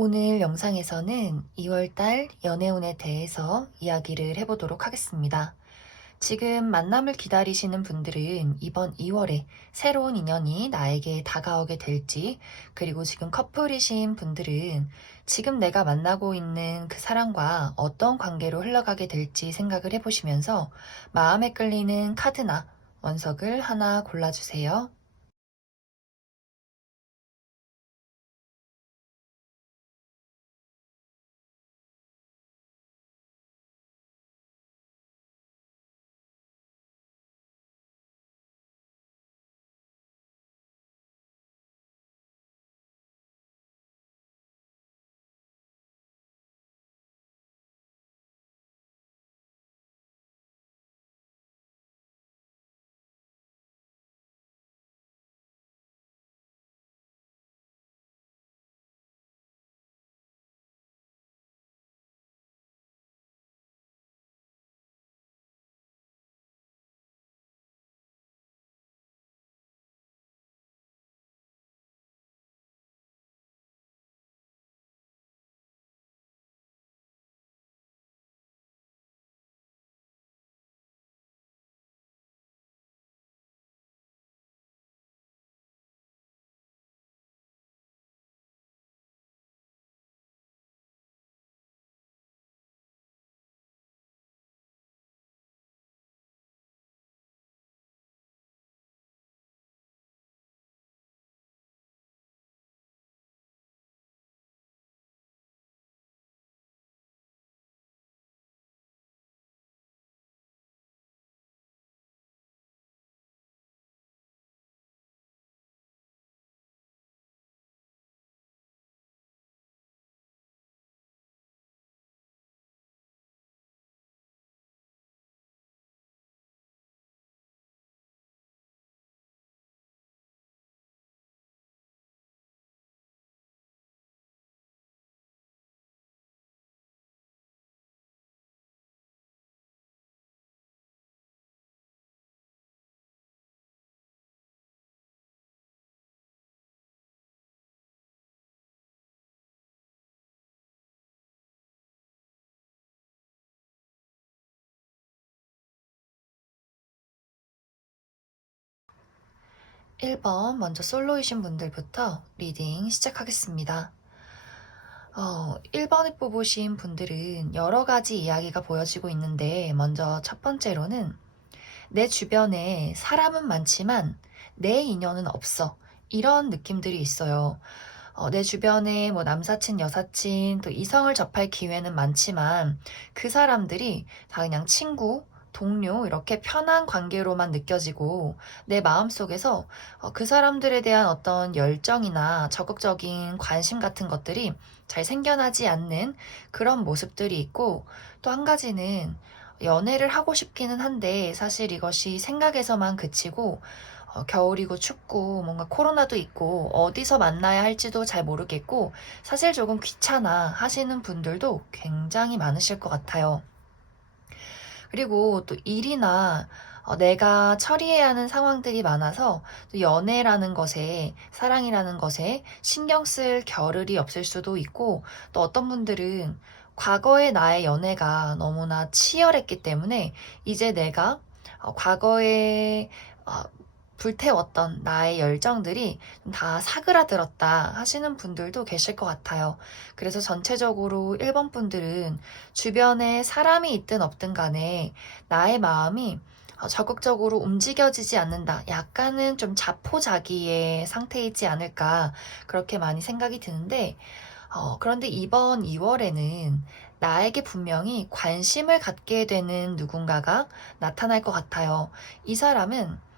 오늘 영상에서는 2월달 연애운에 대해서 이야기를 해보도록 하겠습니다. 지금 만남을 기다리시는 분들은 이번 2월에 새로운 인연이 나에게 다가오게 될지, 그리고 지금 커플이신 분들은 지금 내가 만나고 있는 그 사람과 어떤 관계로 흘러가게 될지 생각을 해보시면서 마음에 끌리는 카드나 원석을 하나 골라주세요. 1번 먼저 솔로이신 분들부터 리딩 시작하겠습니다. 1번을 뽑으신 분들은 여러 가지 이야기가 보여지고 있는데, 먼저 첫 번째로는 내 주변에 사람은 많지만 내 인연은 없어. 이런 느낌들이 있어요. 내 주변에 뭐 남사친, 여사친, 또 이성을 접할 기회는 많지만 그 사람들이 다 그냥 친구, 동료, 이렇게 편한 관계로만 느껴지고 내 마음속에서 그 사람들에 대한 어떤 열정이나 적극적인 관심 같은 것들이 잘 생겨나지 않는 그런 모습들이 있고, 또 한 가지는 연애를 하고 싶기는 한데 사실 이것이 생각에서만 그치고 겨울이고 춥고 뭔가 코로나도 있고 어디서 만나야 할지도 잘 모르겠고 사실 조금 귀찮아 하시는 분들도 굉장히 많으실 것 같아요. 그리고 또 일이나 내가 처리해야 하는 상황들이 많아서 또 연애라는 것에, 사랑이라는 것에 신경 쓸 겨를이 없을 수도 있고, 또 어떤 분들은 과거의 나의 연애가 너무나 치열했기 때문에 이제 내가 과거에 어, 불태웠던 나의 열정들이 다 사그라들었다 하시는 분들도 계실 것 같아요. 그래서 전체적으로 1번 분들은 주변에 사람이 있든 없든 간에 나의 마음이 적극적으로 움직여지지 않는다. 약간은 좀 자포자기의 상태이지 않을까, 그렇게 많이 생각이 드는데, 그런데 이번 2월에는 나에게 분명히 관심을 갖게 되는 누군가가 나타날 것 같아요. 이 사람은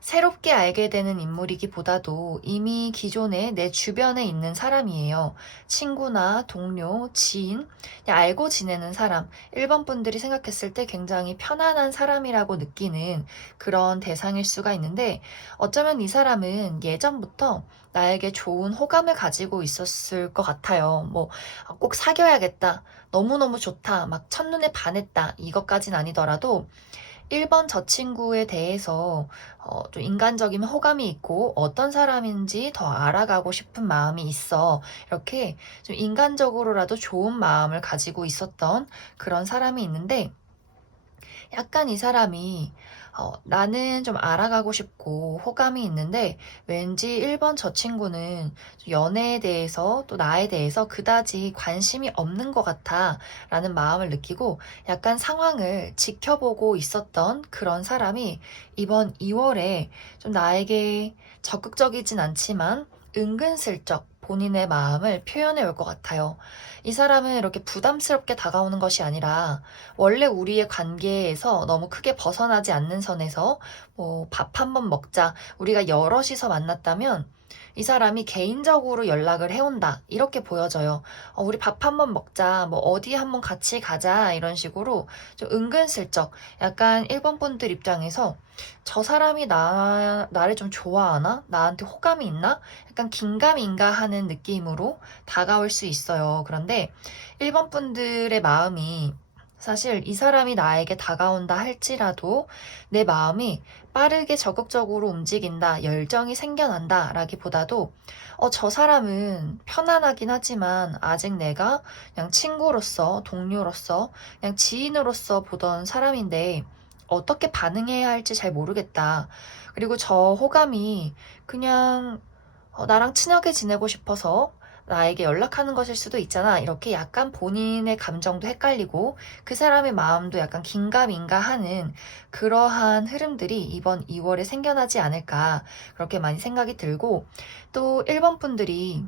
새롭게 알게 되는 인물이기보다도 이미 기존에 내 주변에 있는 사람이에요. 친구나 동료, 지인, 그냥 알고 지내는 사람. 1번 분들이 생각했을 때 굉장히 편안한 사람이라고 느끼는 그런 대상일 수가 있는데, 어쩌면 이 사람은 예전부터 나에게 좋은 호감을 가지고 있었을 것 같아요. 뭐, 꼭 사귀어야겠다. 너무너무 좋다. 막 첫눈에 반했다. 이것까진 아니더라도 1번 저 친구에 대해서 좀 인간적인 호감이 있고 어떤 사람인지 더 알아가고 싶은 마음이 있어. 이렇게 좀 인간적으로라도 좋은 마음을 가지고 있었던 그런 사람이 있는데 약간 이 사람이 나는 좀 알아가고 싶고 호감이 있는데 왠지 1번 저 친구는 좀 연애에 대해서 또 나에 대해서 그다지 관심이 없는 것 같아 라는 마음을 느끼고 약간 상황을 지켜보고 있었던 그런 사람이 이번 2월에 좀 나에게 적극적이진 않지만 은근슬쩍 본인의 마음을 표현해 올 것 같아요. 이 사람은 이렇게 부담스럽게 다가오는 것이 아니라 원래 우리의 관계에서 너무 크게 벗어나지 않는 선에서 뭐 밥 한번 먹자. 우리가 여럿이서 만났다면 이 사람이 개인적으로 연락을 해온다. 이렇게 보여져요. 우리 밥 한번 먹자. 뭐 어디 한번 같이 가자. 이런 식으로 좀 은근슬쩍 약간 일본 분들 입장에서 저 사람이 나를 좀 좋아하나? 나한테 호감이 있나? 약간 긴가민가 하는 느낌으로 다가올 수 있어요. 그런데 일본 분들의 마음이 사실 이 사람이 나에게 다가온다 할지라도 내 마음이 빠르게 적극적으로 움직인다, 열정이 생겨난다 라기보다도 저 사람은 편안하긴 하지만 아직 내가 그냥 친구로서, 동료로서, 그냥 지인으로서 보던 사람인데 어떻게 반응해야 할지 잘 모르겠다. 그리고 저 호감이 그냥 나랑 친하게 지내고 싶어서 나에게 연락하는 것일 수도 있잖아. 이렇게 약간 본인의 감정도 헷갈리고 그 사람의 마음도 약간 긴가민가 하는 그러한 흐름들이 이번 2월에 생겨나지 않을까. 그렇게 많이 생각이 들고 또 일본 분들이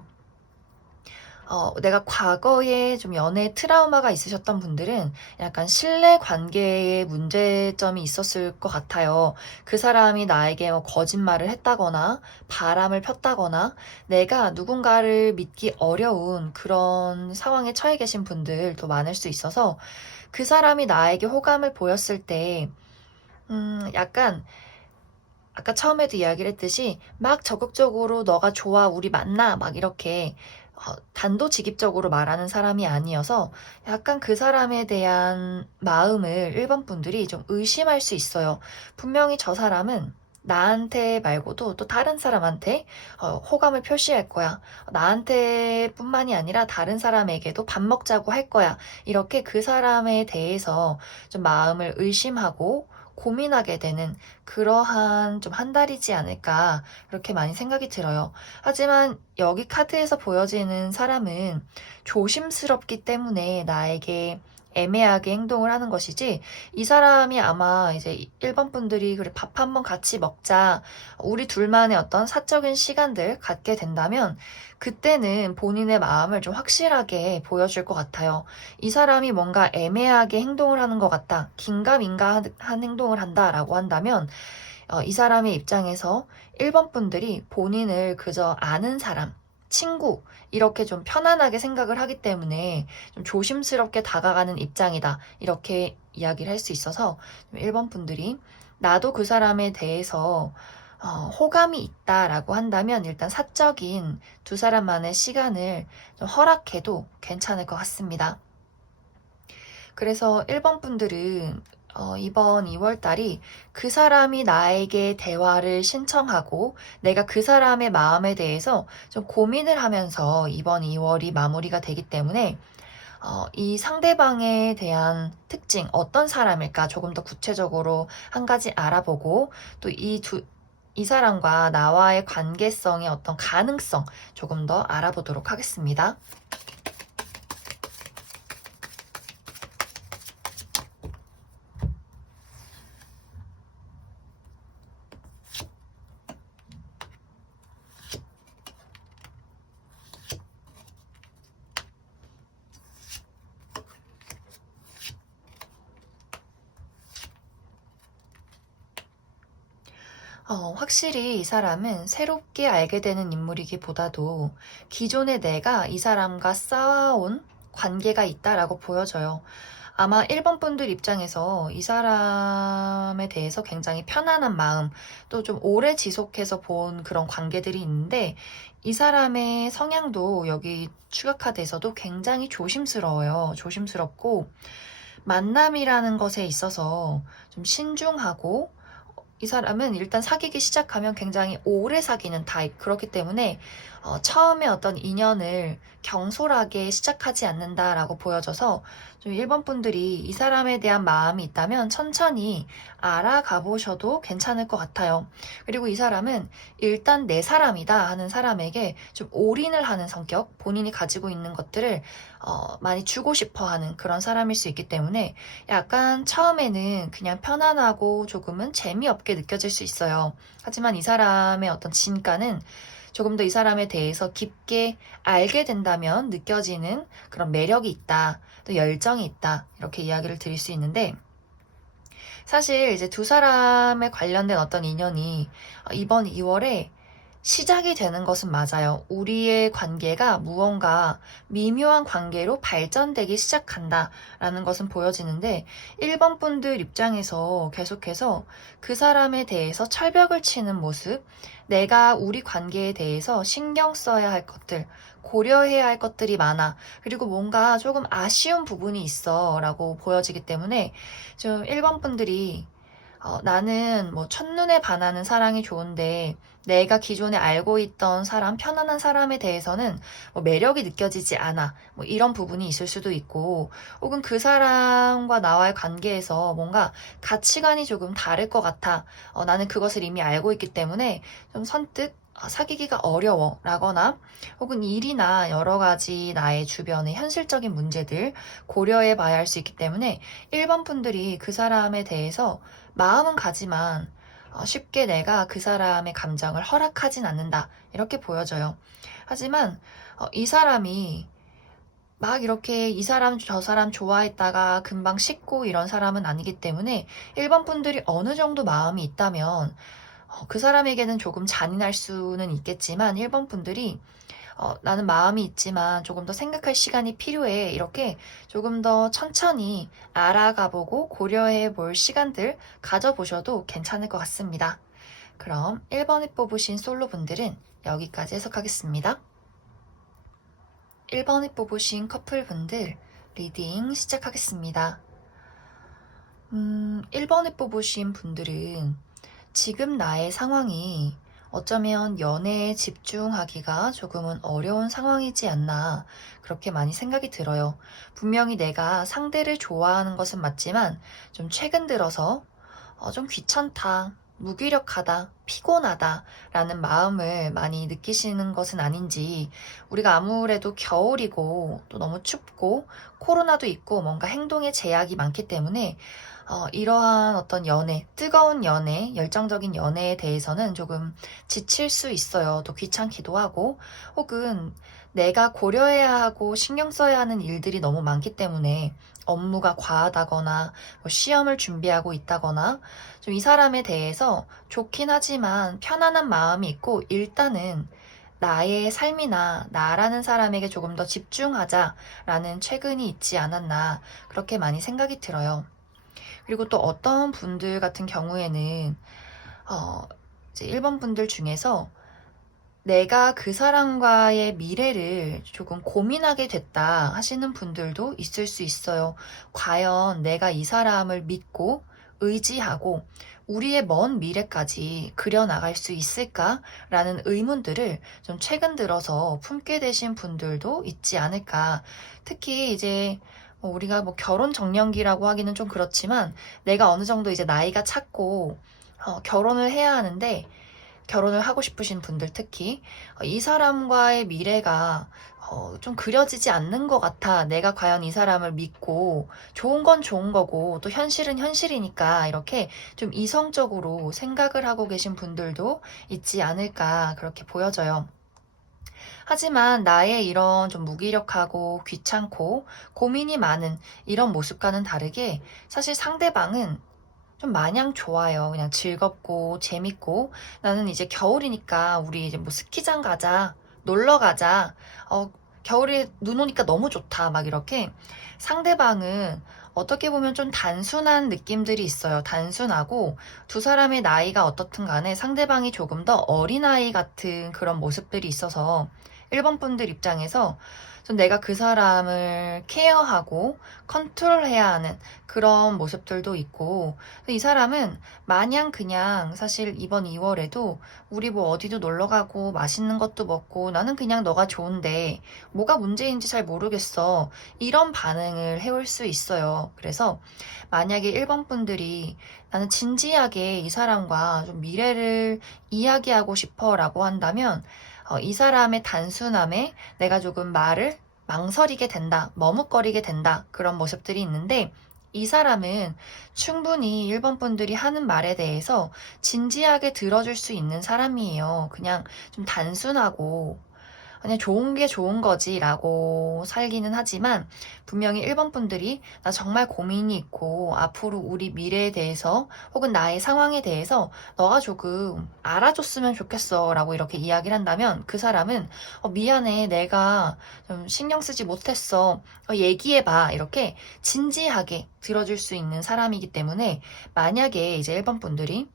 내가 과거에 좀 연애 트라우마가 있으셨던 분들은 약간 신뢰 관계에 문제점이 있었을 것 같아요. 그 사람이 나에게 뭐 거짓말을 했다거나 바람을 폈다거나 내가 누군가를 믿기 어려운 그런 상황에 처해 계신 분들도 많을 수 있어서 그 사람이 나에게 호감을 보였을 때 약간 아까 처음에도 이야기를 했듯이 막 적극적으로 너가 좋아, 우리 만나, 막 이렇게 단도직입적으로 말하는 사람이 아니어서 약간 그 사람에 대한 마음을 일본 분들이 좀 의심할 수 있어요. 분명히 저 사람은 나한테 말고도 또 다른 사람한테 호감을 표시할 거야. 나한테 뿐만이 아니라 다른 사람에게도 밥 먹자고 할 거야. 이렇게 그 사람에 대해서 좀 마음을 의심하고 고민하게 되는 그러한 좀 한 달이지 않을까 그렇게 많이 생각이 들어요. 하지만 여기 카드에서 보여지는 사람은 조심스럽기 때문에 나에게 애매하게 행동을 하는 것이지 이 사람이 아마 이제 일본 분들이 그래 밥 한번 같이 먹자 우리 둘만의 어떤 사적인 시간들 갖게 된다면 그때는 본인의 마음을 좀 확실하게 보여줄 것 같아요. 이 사람이 뭔가 애매하게 행동을 하는 것 같다. 긴가민가한 행동을 한다라고 한다면 이 사람의 입장에서 1번 분들이 본인을 그저 아는 사람, 친구, 이렇게 좀 편안하게 생각을 하기 때문에 좀 조심스럽게 다가가는 입장이다. 이렇게 이야기를 할 수 있어서 1번 분들이 나도 그 사람에 대해서 호감이 있다라고 한다면 일단 사적인 두 사람만의 시간을 좀 허락해도 괜찮을 것 같습니다. 그래서 1번 분들은 이번 2월 달이 그 사람이 나에게 대화를 신청하고 내가 그 사람의 마음에 대해서 좀 고민을 하면서 이번 2월이 마무리가 되기 때문에 이 상대방에 대한 특징, 어떤 사람일까 조금 더 구체적으로 한 가지 알아보고 또 이 사람과 나와의 관계성의 어떤 가능성 조금 더 알아보도록 하겠습니다. 확실히 이 사람은 새롭게 알게 되는 인물이기보다도 기존에 내가 이 사람과 쌓아온 관계가 있다라고 보여져요. 아마 1번 분들 입장에서 이 사람에 대해서 굉장히 편안한 마음, 또 좀 오래 지속해서 본 그런 관계들이 있는데, 이 사람의 성향도 여기 추가 카드에서도 굉장히 조심스러워요. 조심스럽고, 만남이라는 것에 있어서 좀 신중하고 이 사람은 일단 사귀기 시작하면 굉장히 오래 사귀는 타입. 그렇기 때문에 처음에 어떤 인연을 경솔하게 시작하지 않는다라고 보여져서 좀 1번 분들이 이 사람에 대한 마음이 있다면 천천히 알아가 보셔도 괜찮을 것 같아요. 그리고 이 사람은 일단 내 사람이다 하는 사람에게 좀 올인을 하는 성격, 본인이 가지고 있는 것들을 많이 주고 싶어 하는 그런 사람일 수 있기 때문에 약간 처음에는 그냥 편안하고 조금은 재미없게 느껴질 수 있어요. 하지만 이 사람의 어떤 진가는 조금 더 이 사람에 대해서 깊게 알게 된다면 느껴지는 그런 매력이 있다, 또 열정이 있다, 이렇게 이야기를 드릴 수 있는데, 사실 이제 두 사람에 관련된 어떤 인연이 이번 2월에 시작이 되는 것은 맞아요. 우리의 관계가 무언가 미묘한 관계로 발전되기 시작한다라는 것은 보여지는데 1번 분들 입장에서 계속해서 그 사람에 대해서 철벽을 치는 모습, 내가 우리 관계에 대해서 신경 써야 할 것들, 고려해야 할 것들이 많아. 그리고 뭔가 조금 아쉬운 부분이 있어 라고 보여지기 때문에 좀 1번 분들이 나는 뭐 첫눈에 반하는 사랑이 좋은데 내가 기존에 알고 있던 사람, 편안한 사람에 대해서는 뭐 매력이 느껴지지 않아. 뭐 이런 부분이 있을 수도 있고, 혹은 그 사람과 나와의 관계에서 뭔가 가치관이 조금 다를 것 같아. 나는 그것을 이미 알고 있기 때문에 좀 선뜻 사귀기가 어려워 라거나 혹은 일이나 여러 가지 나의 주변의 현실적인 문제들 고려해 봐야 할 수 있기 때문에 1번 분들이 그 사람에 대해서 마음은 가지만 쉽게 내가 그 사람의 감정을 허락하진 않는다. 이렇게 보여져요. 하지만 이 사람이 막 이렇게 이 사람 저 사람 좋아했다가 금방 식고 이런 사람은 아니기 때문에 1번 분들이 어느 정도 마음이 있다면 그 사람에게는 조금 잔인할 수는 있겠지만 1번 분들이 나는 마음이 있지만 조금 더 생각할 시간이 필요해. 이렇게 조금 더 천천히 알아가보고 고려해 볼 시간들 가져보셔도 괜찮을 것 같습니다. 그럼 1번에 뽑으신 솔로 분들은 여기까지 해석하겠습니다. 1번에 뽑으신 커플 분들 리딩 시작하겠습니다. 1번에 뽑으신 분들은 지금 나의 상황이 어쩌면 연애에 집중하기가 조금은 어려운 상황이지 않나 그렇게 많이 생각이 들어요. 분명히 내가 상대를 좋아하는 것은 맞지만 좀 최근 들어서 좀 귀찮다, 무기력하다, 피곤하다 라는 마음을 많이 느끼시는 것은 아닌지 우리가 아무래도 겨울이고 또 너무 춥고 코로나도 있고 뭔가 행동에 제약이 많기 때문에 이러한 어떤 연애, 뜨거운 연애, 열정적인 연애에 대해서는 조금 지칠 수 있어요. 또 귀찮기도 하고, 혹은 내가 고려해야 하고 신경 써야 하는 일들이 너무 많기 때문에 업무가 과하다거나, 뭐 시험을 준비하고 있다거나, 좀 이 사람에 대해서 좋긴 하지만 편안한 마음이 있고, 일단은 나의 삶이나 나라는 사람에게 조금 더 집중하자라는 최근이 있지 않았나, 그렇게 많이 생각이 들어요. 그리고 또 어떤 분들 같은 경우에는 이제 1번 분들 중에서 내가 그 사람과의 미래를 조금 고민하게 됐다 하시는 분들도 있을 수 있어요. 과연 내가 이 사람을 믿고 의지하고 우리의 먼 미래까지 그려나갈 수 있을까라는 의문들을 좀 최근 들어서 품게 되신 분들도 있지 않을까. 특히 이제 우리가 뭐 결혼 정년기라고 하기는 좀 그렇지만 내가 어느 정도 이제 나이가 찼고 결혼을 해야 하는데 결혼을 하고 싶으신 분들 특히 이 사람과의 미래가 좀 그려지지 않는 것 같아. 내가 과연 이 사람을 믿고 좋은 건 좋은 거고 또 현실은 현실이니까 이렇게 좀 이성적으로 생각을 하고 계신 분들도 있지 않을까 그렇게 보여져요. 하지만 나의 이런 좀 무기력하고 귀찮고 고민이 많은 이런 모습과는 다르게 사실 상대방은 좀 마냥 좋아요. 그냥 즐겁고 재밌고 나는 이제 겨울이니까 우리 이제 뭐 스키장 가자, 놀러 가자, 겨울에 눈 오니까 너무 좋다. 막 이렇게 상대방은 어떻게 보면 좀 단순한 느낌들이 있어요. 단순하고 두 사람의 나이가 어떻든 간에 상대방이 조금 더 어린아이 같은 그런 모습들이 있어서 1번 분들 입장에서 좀 내가 그 사람을 케어하고 컨트롤해야 하는 그런 모습들도 있고, 이 사람은 마냥 그냥 사실 이번 2월에도 우리 뭐 어디도 놀러 가고 맛있는 것도 먹고 나는 그냥 너가 좋은데 뭐가 문제인지 잘 모르겠어. 이런 반응을 해올 수 있어요. 그래서 만약에 1번 분들이 나는 진지하게 이 사람과 좀 미래를 이야기하고 싶어 라고 한다면 이 사람의 단순함에 내가 조금 말을 망설이게 된다, 머뭇거리게 된다, 그런 모습들이 있는데, 이 사람은 충분히 1번 분들이 하는 말에 대해서 진지하게 들어줄 수 있는 사람이에요. 그냥 좀 단순하고 그냥 좋은 게 좋은 거지 라고 살기는 하지만, 분명히 1번 분들이 나 정말 고민이 있고 앞으로 우리 미래에 대해서 혹은 나의 상황에 대해서 너가 조금 알아줬으면 좋겠어 라고 이렇게 이야기를 한다면, 그 사람은 미안해, 내가 좀 신경 쓰지 못했어, 얘기해봐, 이렇게 진지하게 들어줄 수 있는 사람이기 때문에, 만약에 이제 1번 분들이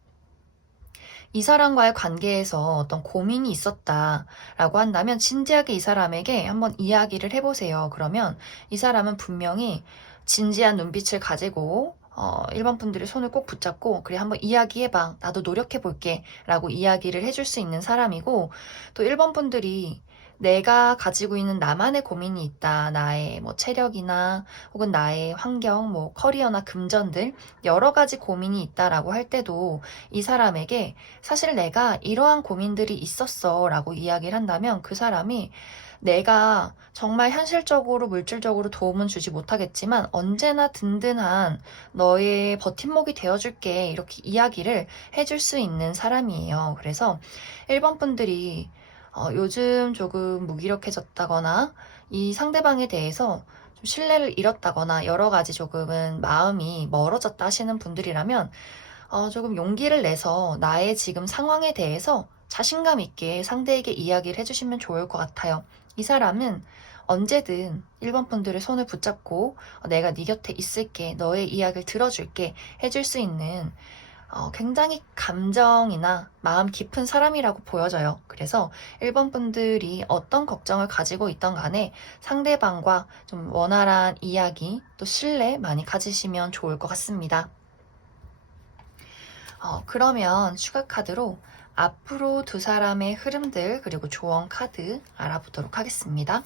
이 사람과의 관계에서 어떤 고민이 있었다라고 한다면 진지하게 이 사람에게 한번 이야기를 해보세요. 그러면 이 사람은 분명히 진지한 눈빛을 가지고 1번 분들의 손을 꼭 붙잡고 그래 한번 이야기해봐, 나도 노력해볼게 라고 이야기를 해줄 수 있는 사람이고, 또 1번 분들이 내가 가지고 있는 나만의 고민이 있다, 나의 뭐 체력이나 혹은 나의 환경, 뭐 커리어나 금전들 여러 가지 고민이 있다라고 할 때도 이 사람에게 사실 내가 이러한 고민들이 있었어 라고 이야기를 한다면, 그 사람이 내가 정말 현실적으로 물질적으로 도움은 주지 못하겠지만 언제나 든든한 너의 버팀목이 되어줄게, 이렇게 이야기를 해줄 수 있는 사람이에요. 그래서 1번 분들이 요즘 조금 무기력해졌다거나 이 상대방에 대해서 좀 신뢰를 잃었다거나 여러 가지 조금은 마음이 멀어졌다 하시는 분들이라면 조금 용기를 내서 나의 지금 상황에 대해서 자신감 있게 상대에게 이야기를 해주시면 좋을 것 같아요. 이 사람은 언제든 1번 분들의 손을 붙잡고 내가 네 곁에 있을게, 너의 이야기를 들어줄게 해줄 수 있는 굉장히 감정이나 마음 깊은 사람이라고 보여져요. 그래서 1번 분들이 어떤 걱정을 가지고 있던 간에 상대방과 좀 원활한 이야기, 또 신뢰 많이 가지시면 좋을 것 같습니다. 그러면 추가 카드로 앞으로 두 사람의 흐름들 그리고 조언 카드 알아보도록 하겠습니다.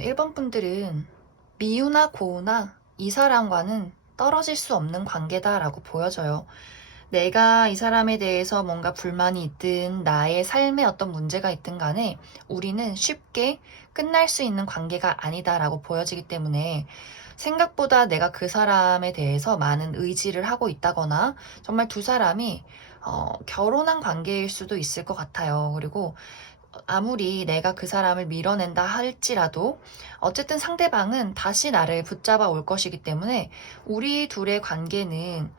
1번 분들은 미우나 고우나 이 사람과는 떨어질 수 없는 관계다라고 보여져요. 내가 이 사람에 대해서 뭔가 불만이 있든 나의 삶에 어떤 문제가 있든 간에 우리는 쉽게 끝날 수 있는 관계가 아니다라고 보여지기 때문에, 생각보다 내가 그 사람에 대해서 많은 의지를 하고 있다거나 정말 두 사람이 결혼한 관계일 수도 있을 것 같아요. 그리고 아무리 내가 그 사람을 밀어낸다 할지라도 어쨌든 상대방은 다시 나를 붙잡아 올 것이기 때문에 우리 둘의 관계는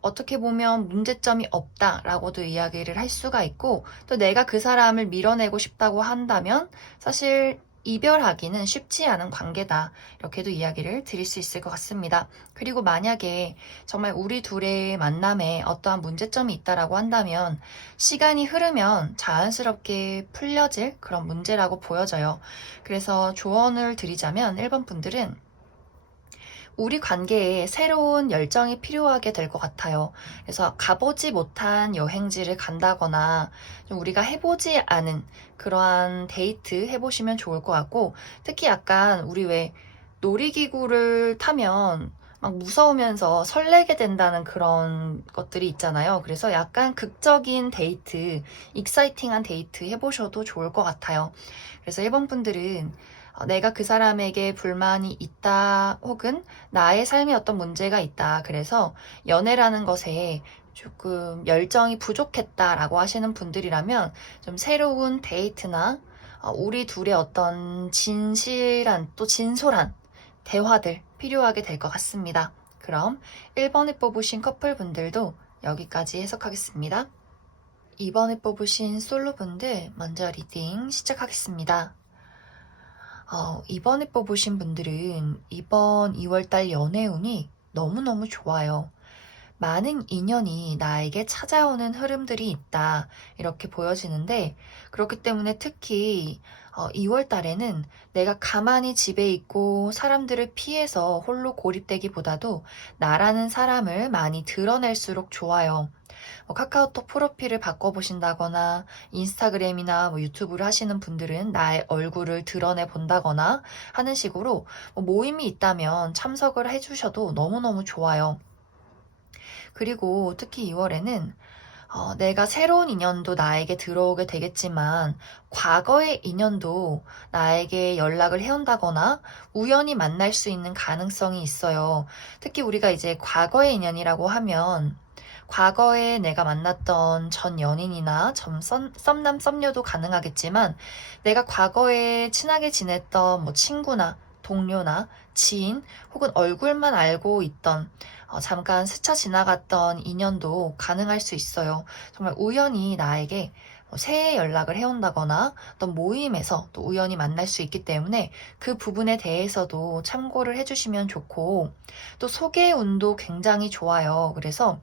어떻게 보면 문제점이 없다라고도 이야기를 할 수가 있고, 또 내가 그 사람을 밀어내고 싶다고 한다면 사실 이별하기는 쉽지 않은 관계다, 이렇게도 이야기를 드릴 수 있을 것 같습니다. 그리고 만약에 정말 우리 둘의 만남에 어떠한 문제점이 있다라고 한다면 시간이 흐르면 자연스럽게 풀려질 그런 문제라고 보여져요. 그래서 조언을 드리자면 1번 분들은 우리 관계에 새로운 열정이 필요하게 될 것 같아요. 그래서 가보지 못한 여행지를 간다거나 좀 우리가 해보지 않은 그러한 데이트 해보시면 좋을 것 같고, 특히 약간 우리 왜 놀이기구를 타면 막 무서우면서 설레게 된다는 그런 것들이 있잖아요. 그래서 약간 극적인 데이트, 익사이팅한 데이트 해보셔도 좋을 것 같아요. 그래서 1번 분들은 내가 그 사람에게 불만이 있다, 혹은 나의 삶에 어떤 문제가 있다, 그래서 연애라는 것에 조금 열정이 부족했다라고 하시는 분들이라면 좀 새로운 데이트나 우리 둘의 어떤 진실한 또 진솔한 대화들 필요하게 될 것 같습니다. 그럼 1번을 뽑으신 커플분들도 여기까지 해석하겠습니다. 이번에 뽑으신 솔로분들 먼저 리딩 시작하겠습니다. 이번에 뽑으신 분들은 이번 2월달 연애운이 너무너무 좋아요. 많은 인연이 나에게 찾아오는 흐름들이 있다. 이렇게 보여지는데, 그렇기 때문에 특히 2월 달에는 내가 가만히 집에 있고 사람들을 피해서 홀로 고립되기보다도 나라는 사람을 많이 드러낼수록 좋아요. 카카오톡 프로필을 바꿔보신다거나 인스타그램이나 유튜브를 하시는 분들은 나의 얼굴을 드러내 본다거나 하는 식으로 모임이 있다면 참석을 해주셔도 너무너무 좋아요. 그리고 특히 2월에는 내가 새로운 인연도 나에게 들어오게 되겠지만 과거의 인연도 나에게 연락을 해온다거나 우연히 만날 수 있는 가능성이 있어요. 특히 우리가 이제 과거의 인연이라고 하면 과거에 내가 만났던 전 연인이나 썸남 썸녀도 가능하겠지만 내가 과거에 친하게 지냈던 친구나 동료나 지인 혹은 얼굴만 알고 있던 잠깐 스쳐 지나갔던 인연도 가능할 수 있어요. 정말 우연히 나에게 새해 연락을 해온다거나 어떤 모임에서 또 우연히 만날 수 있기 때문에 그 부분에 대해서도 참고를 해주시면 좋고 또 소개 운도 굉장히 좋아요. 그래서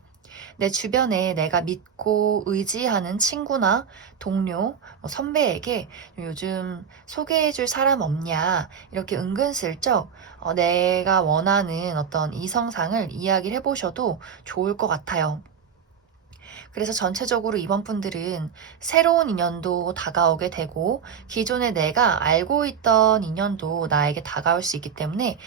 내 주변에 내가 믿고 의지하는 친구나 동료, 선배에게 요즘 소개해줄 사람 없냐 이렇게 은근슬쩍 내가 원하는 어떤 이성상을 이야기를 해보셔도 좋을 것 같아요. 그래서 전체적으로 이번 분들은 새로운 인연도 다가오게 되고 기존에 내가 알고 있던 인연도 나에게 다가올 수 있기 때문에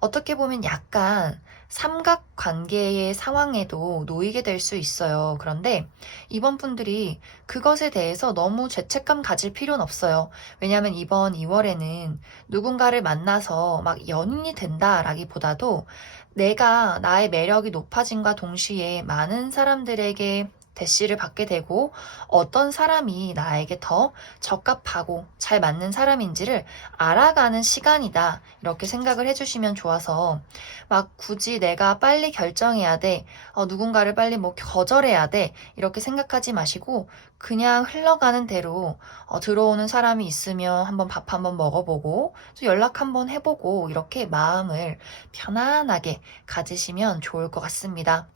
어떻게 보면 약간 삼각관계의 상황에도 놓이게 될 수 있어요. 그런데 이번 분들이 그것에 대해서 너무 죄책감 가질 필요는 없어요. 왜냐하면 이번 2월에는 누군가를 만나서 막 연인이 된다라기보다도 내가 나의 매력이 높아짐과 동시에 많은 사람들에게 대시를 받게 되고 어떤 사람이 나에게 더 적합하고 잘 맞는 사람인지를 알아가는 시간이다. 이렇게 생각을 해주시면 좋아서 막 굳이 내가 빨리 결정해야 돼. 누군가를 빨리 거절해야 돼. 이렇게 생각하지 마시고 그냥 흘러가는 대로 들어오는 사람이 있으면 한번 밥 한번 먹어보고 또 연락 한번 해보고 이렇게 마음을 편안하게 가지시면 좋을 것 같습니다.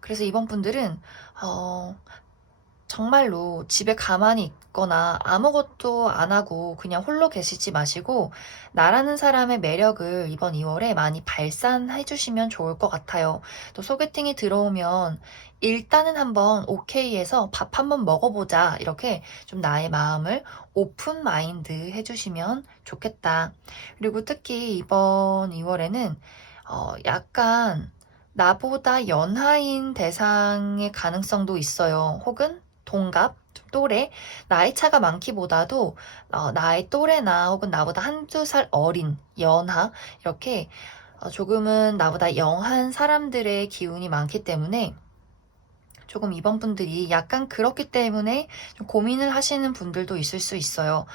그래서 이번 분들은 정말로 집에 가만히 있거나 아무것도 안 하고 그냥 홀로 계시지 마시고 나라는 사람의 매력을 이번 2월에 많이 발산해 주시면 좋을 것 같아요. 또 소개팅이 들어오면 일단은 한번 오케이해서 밥 한번 먹어보자. 이렇게 좀 나의 마음을 오픈 마인드 해주시면 좋겠다. 그리고 특히 이번 2월에는 약간 나보다 연하인 대상의 가능성도 있어요. 혹은 동갑, 또래, 나이 차가 많기보다도 나의 또래나 혹은 나보다 한두 살 어린, 연하, 이렇게 조금은 나보다 영한 사람들의 기운이 많기 때문에 조금 이번 분들이 약간 그렇기 때문에 좀 고민을 하시는 분들도 있을 수 있어요.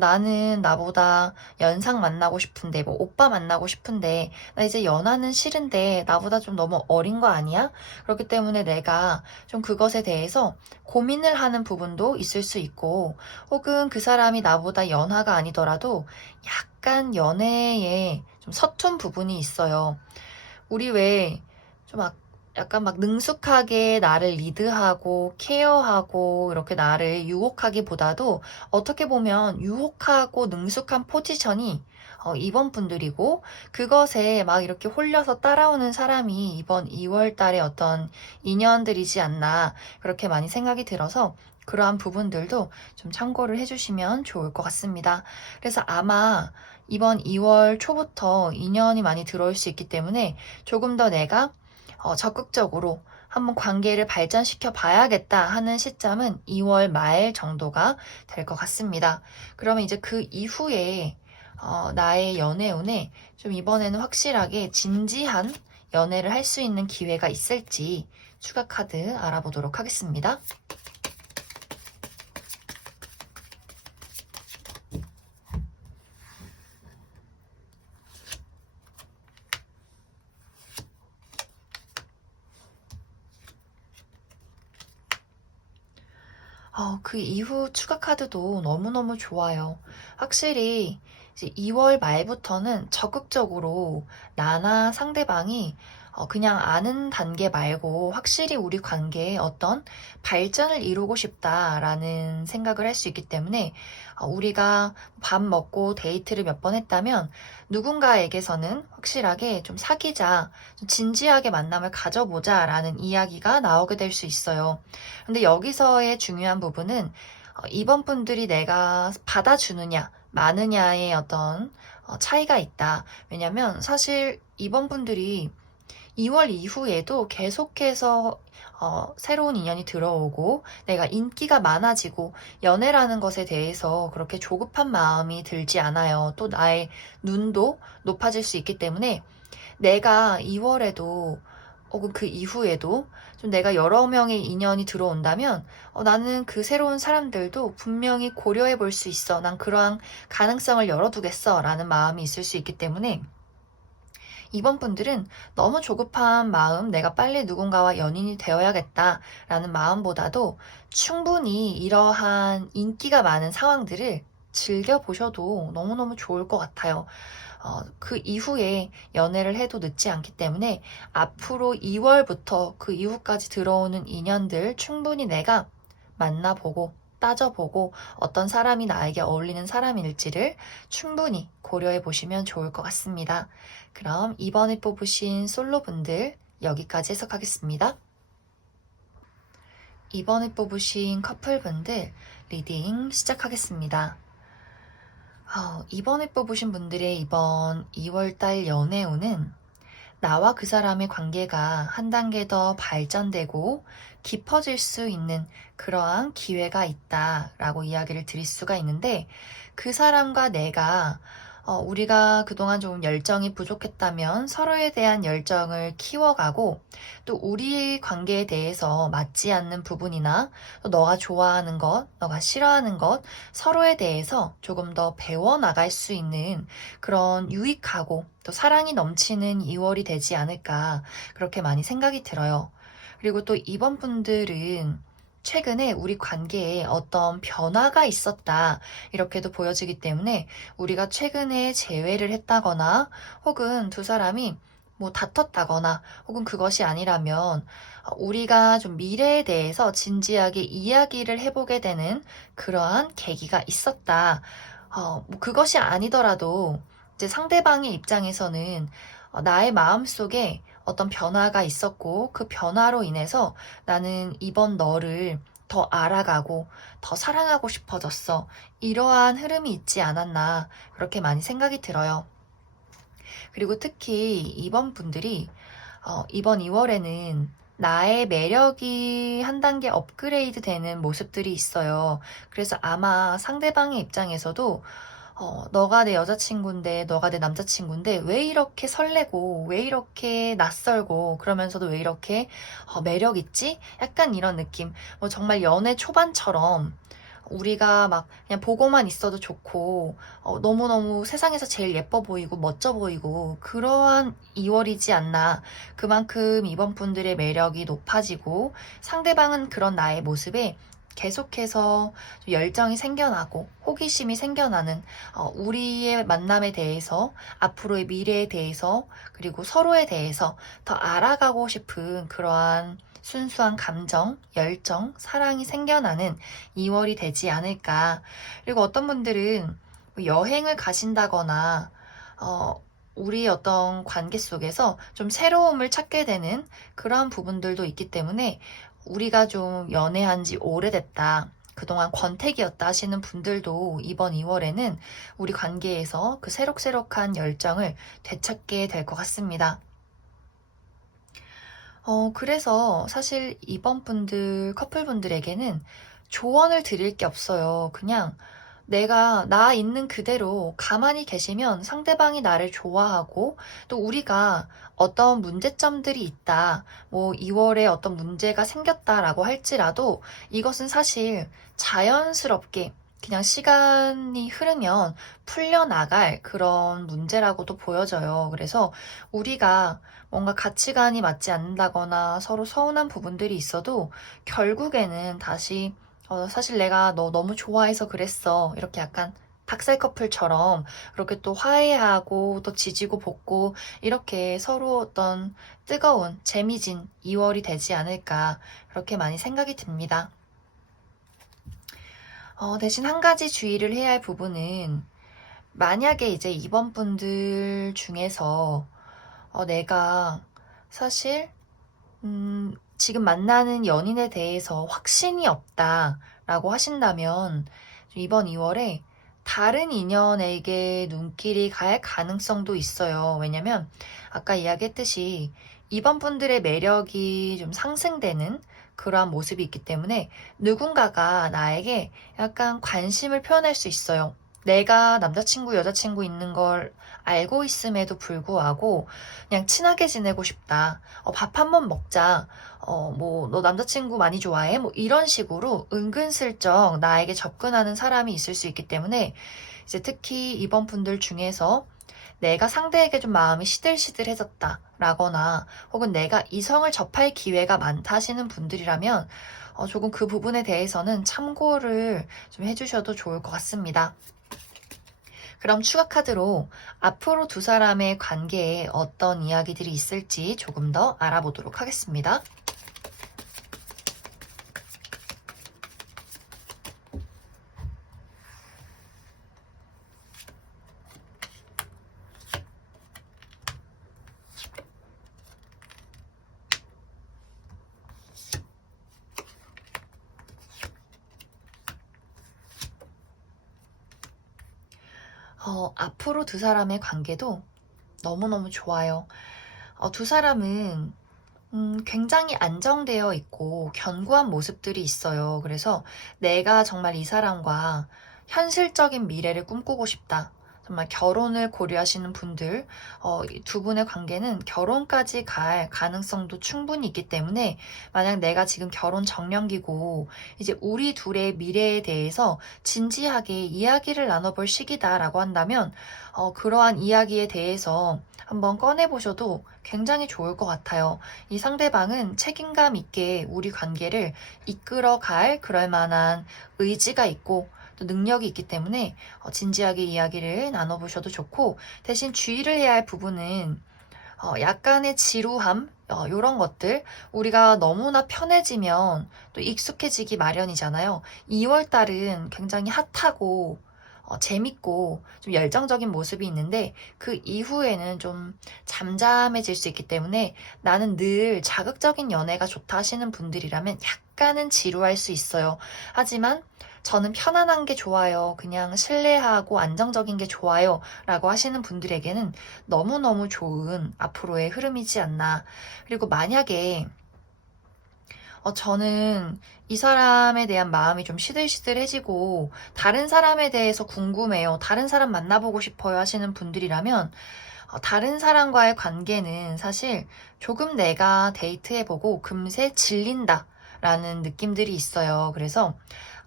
나는 나보다 연상 만나고 싶은데, 오빠 만나고 싶은데, 나 이제 연하는 싫은데, 나보다 좀 너무 어린 거 아니야? 그렇기 때문에 내가 좀 그것에 대해서 고민을 하는 부분도 있을 수 있고, 혹은 그 사람이 나보다 연하가 아니더라도 약간 연애에 좀 서툰 부분이 있어요. 우리 왜좀 약간 막 능숙하게 나를 리드하고 케어하고 이렇게 나를 유혹하기보다도 어떻게 보면 유혹하고 능숙한 포지션이 이번 분들이고 그것에 막 이렇게 홀려서 따라오는 사람이 이번 2월 달에 어떤 인연들이지 않나 그렇게 많이 생각이 들어서 그러한 부분들도 좀 참고를 해주시면 좋을 것 같습니다. 그래서 아마 이번 2월 초부터 인연이 많이 들어올 수 있기 때문에 조금 더 내가 적극적으로 한번 관계를 발전시켜 봐야겠다 하는 시점은 2월 말 정도가 될 것 같습니다. 그러면 이제 그 이후에 나의 연애운에 좀 이번에는 확실하게 진지한 연애를 할 수 있는 기회가 있을지 추가 카드 알아보도록 하겠습니다. 그 이후 추가 카드도 너무너무 좋아요. 확실히 이제 2월 말부터는 적극적으로 나나 상대방이 그냥 아는 단계 말고 확실히 우리 관계에 어떤 발전을 이루고 싶다라는 생각을 할 수 있기 때문에 우리가 밥 먹고 데이트를 몇 번 했다면 누군가에게서는 확실하게 좀 사귀자, 좀 진지하게 만남을 가져보자라는 이야기가 나오게 될 수 있어요. 근데 여기서의 중요한 부분은 이번 분들이 내가 받아주느냐, 마느냐의 어떤 차이가 있다. 왜냐면 사실 이번 분들이 2월 이후에도 계속해서 새로운 인연이 들어오고 내가 인기가 많아지고 연애라는 것에 대해서 그렇게 조급한 마음이 들지 않아요. 또 나의 눈도 높아질 수 있기 때문에 내가 2월에도 혹은 그 이후에도 좀 내가 여러 명의 인연이 들어온다면 나는 그 새로운 사람들도 분명히 고려해 볼 수 있어. 난 그러한 가능성을 열어두겠어. 라는 마음이 있을 수 있기 때문에 이번 분들은 너무 조급한 마음, 내가 빨리 누군가와 연인이 되어야겠다라는 마음보다도 충분히 이러한 인기가 많은 상황들을 즐겨보셔도 너무너무 좋을 것 같아요. 그 이후에 연애를 해도 늦지 않기 때문에 앞으로 2월부터 그 이후까지 들어오는 인연들 충분히 내가 만나보고 따져보고 어떤 사람이 나에게 어울리는 사람일지를 충분히 고려해 보시면 좋을 것 같습니다. 그럼 이번에 뽑으신 솔로분들 여기까지 해석하겠습니다. 이번에 뽑으신 커플분들 리딩 시작하겠습니다. 이번에 뽑으신 분들의 이번 2월달 연애운은 나와 그 사람의 관계가 한 단계 더 발전되고 깊어질 수 있는 그러한 기회가 있다라고 이야기를 드릴 수가 있는데 그 사람과 내가 우리가 그동안 좀 열정이 부족했다면 서로에 대한 열정을 키워가고 또 우리 관계에 대해서 맞지 않는 부분이나 또 너가 좋아하는 것, 너가 싫어하는 것 서로에 대해서 조금 더 배워나갈 수 있는 그런 유익하고 또 사랑이 넘치는 2월이 되지 않을까 그렇게 많이 생각이 들어요. 그리고 또 이번 분들은 최근에 우리 관계에 어떤 변화가 있었다 이렇게도 보여지기 때문에 우리가 최근에 재회를 했다거나 혹은 두 사람이 뭐 다퉜다거나 혹은 그것이 아니라면 우리가 좀 미래에 대해서 진지하게 이야기를 해보게 되는 그러한 계기가 있었다. 뭐 그것이 아니더라도 이제 상대방의 입장에서는 나의 마음속에 어떤 변화가 있었고 그 변화로 인해서 나는 이번 너를 더 알아가고 더 사랑하고 싶어졌어. 이러한 흐름이 있지 않았나 그렇게 많이 생각이 들어요. 그리고 특히 이번 분들이 이번 2월에는 나의 매력이 한 단계 업그레이드 되는 모습들이 있어요. 그래서 아마 상대방의 입장에서도 너가 내 여자친구인데, 너가 내 남자친구인데, 왜 이렇게 설레고, 왜 이렇게 낯설고, 그러면서도 왜 이렇게 매력 있지? 약간 이런 느낌. 뭐 정말 연애 초반처럼 우리가 막 그냥 보고만 있어도 좋고, 너무너무 세상에서 제일 예뻐 보이고, 멋져 보이고, 그러한 2월이지 않나. 그만큼 이번 분들의 매력이 높아지고, 상대방은 그런 나의 모습에 계속해서 열정이 생겨나고 호기심이 생겨나는 우리의 만남에 대해서 앞으로의 미래에 대해서 그리고 서로에 대해서 더 알아가고 싶은 그러한 순수한 감정, 열정, 사랑이 생겨나는 2월이 되지 않을까. 그리고 어떤 분들은 여행을 가신다거나 우리 어떤 관계 속에서 좀 새로움을 찾게 되는 그러한 부분들도 있기 때문에 우리가 좀 연애한 지 오래됐다. 그동안 권태기였다 하시는 분들도 이번 2월에는 우리 관계에서 그 새록새록한 열정을 되찾게 될 것 같습니다. 그래서 사실 이번 분들, 커플분들에게는 조언을 드릴 게 없어요. 그냥 내가 나 있는 그대로 가만히 계시면 상대방이 나를 좋아하고 또 우리가 어떤 문제점들이 있다. 뭐 2월에 어떤 문제가 생겼다라고 할지라도 이것은 사실 자연스럽게 그냥 시간이 흐르면 풀려나갈 그런 문제라고도 보여져요. 그래서 우리가 뭔가 가치관이 맞지 않는다거나 서로 서운한 부분들이 있어도 결국에는 다시 사실 내가 너 너무 좋아해서 그랬어. 이렇게 약간 닭살 커플처럼 그렇게 또 화해하고 또 지지고 볶고 이렇게 서로 어떤 뜨거운 재미진 2월이 되지 않을까 그렇게 많이 생각이 듭니다. 대신 한 가지 주의를 해야 할 부분은 만약에 이제 이번 분들 중에서 내가 사실 지금 만나는 연인에 대해서 확신이 없다라고 하신다면 이번 2월에 다른 인연에게 눈길이 갈 가능성도 있어요. 왜냐면 아까 이야기했듯이 이번 분들의 매력이 좀 상승되는 그러한 모습이 있기 때문에 누군가가 나에게 약간 관심을 표현할 수 있어요. 내가 남자친구, 여자친구 있는 걸 알고 있음에도 불구하고 그냥 친하게 지내고 싶다. 밥 한 번 먹자. 너 남자친구 많이 좋아해? 뭐 이런 식으로 은근슬쩍 나에게 접근하는 사람이 있을 수 있기 때문에 이제 특히 이번 분들 중에서 내가 상대에게 좀 마음이 시들시들해졌다 라거나 혹은 내가 이성을 접할 기회가 많다 하시는 분들이라면 조금 그 부분에 대해서는 참고를 좀 해주셔도 좋을 것 같습니다. 그럼 추가 카드로 앞으로 두 사람의 관계에 어떤 이야기들이 있을지 조금 더 알아보도록 하겠습니다. 앞으로 두 사람의 관계도 너무너무 좋아요. 두 사람은 굉장히 안정되어 있고 견고한 모습들이 있어요. 그래서 내가 정말 이 사람과 현실적인 미래를 꿈꾸고 싶다. 정말 결혼을 고려하시는 분들, 이두 분의 관계는 결혼까지 갈 가능성도 충분히 있기 때문에 만약 내가 지금 결혼 정년기고 이제 우리 둘의 미래에 대해서 진지하게 이야기를 나눠볼 시기다라고 한다면 그러한 이야기에 대해서 한번 꺼내보셔도 굉장히 좋을 것 같아요. 이 상대방은 책임감 있게 우리 관계를 이끌어갈 그럴 만한 의지가 있고 또 능력이 있기 때문에 진지하게 이야기를 나눠보셔도 좋고 대신 주의를 해야 할 부분은 약간의 지루함 이런 것들 우리가 너무나 편해지면 또 익숙해지기 마련이잖아요. 2월 달은 굉장히 핫하고 재밌고 좀 열정적인 모습이 있는데 그 이후에는 좀 잠잠해질 수 있기 때문에 나는 늘 자극적인 연애가 좋다 하시는 분들이라면 약간은 지루할 수 있어요. 하지만 저는 편안한 게 좋아요. 그냥 신뢰하고 안정적인 게 좋아요. 라고 하시는 분들에게는 너무너무 좋은 앞으로의 흐름이지 않나. 그리고 만약에 저는 이 사람에 대한 마음이 좀 시들시들해지고 다른 사람에 대해서 궁금해요. 다른 사람 만나보고 싶어요 하시는 분들이라면 다른 사람과의 관계는 사실 조금 내가 데이트해보고 금세 질린다 라는 느낌들이 있어요. 그래서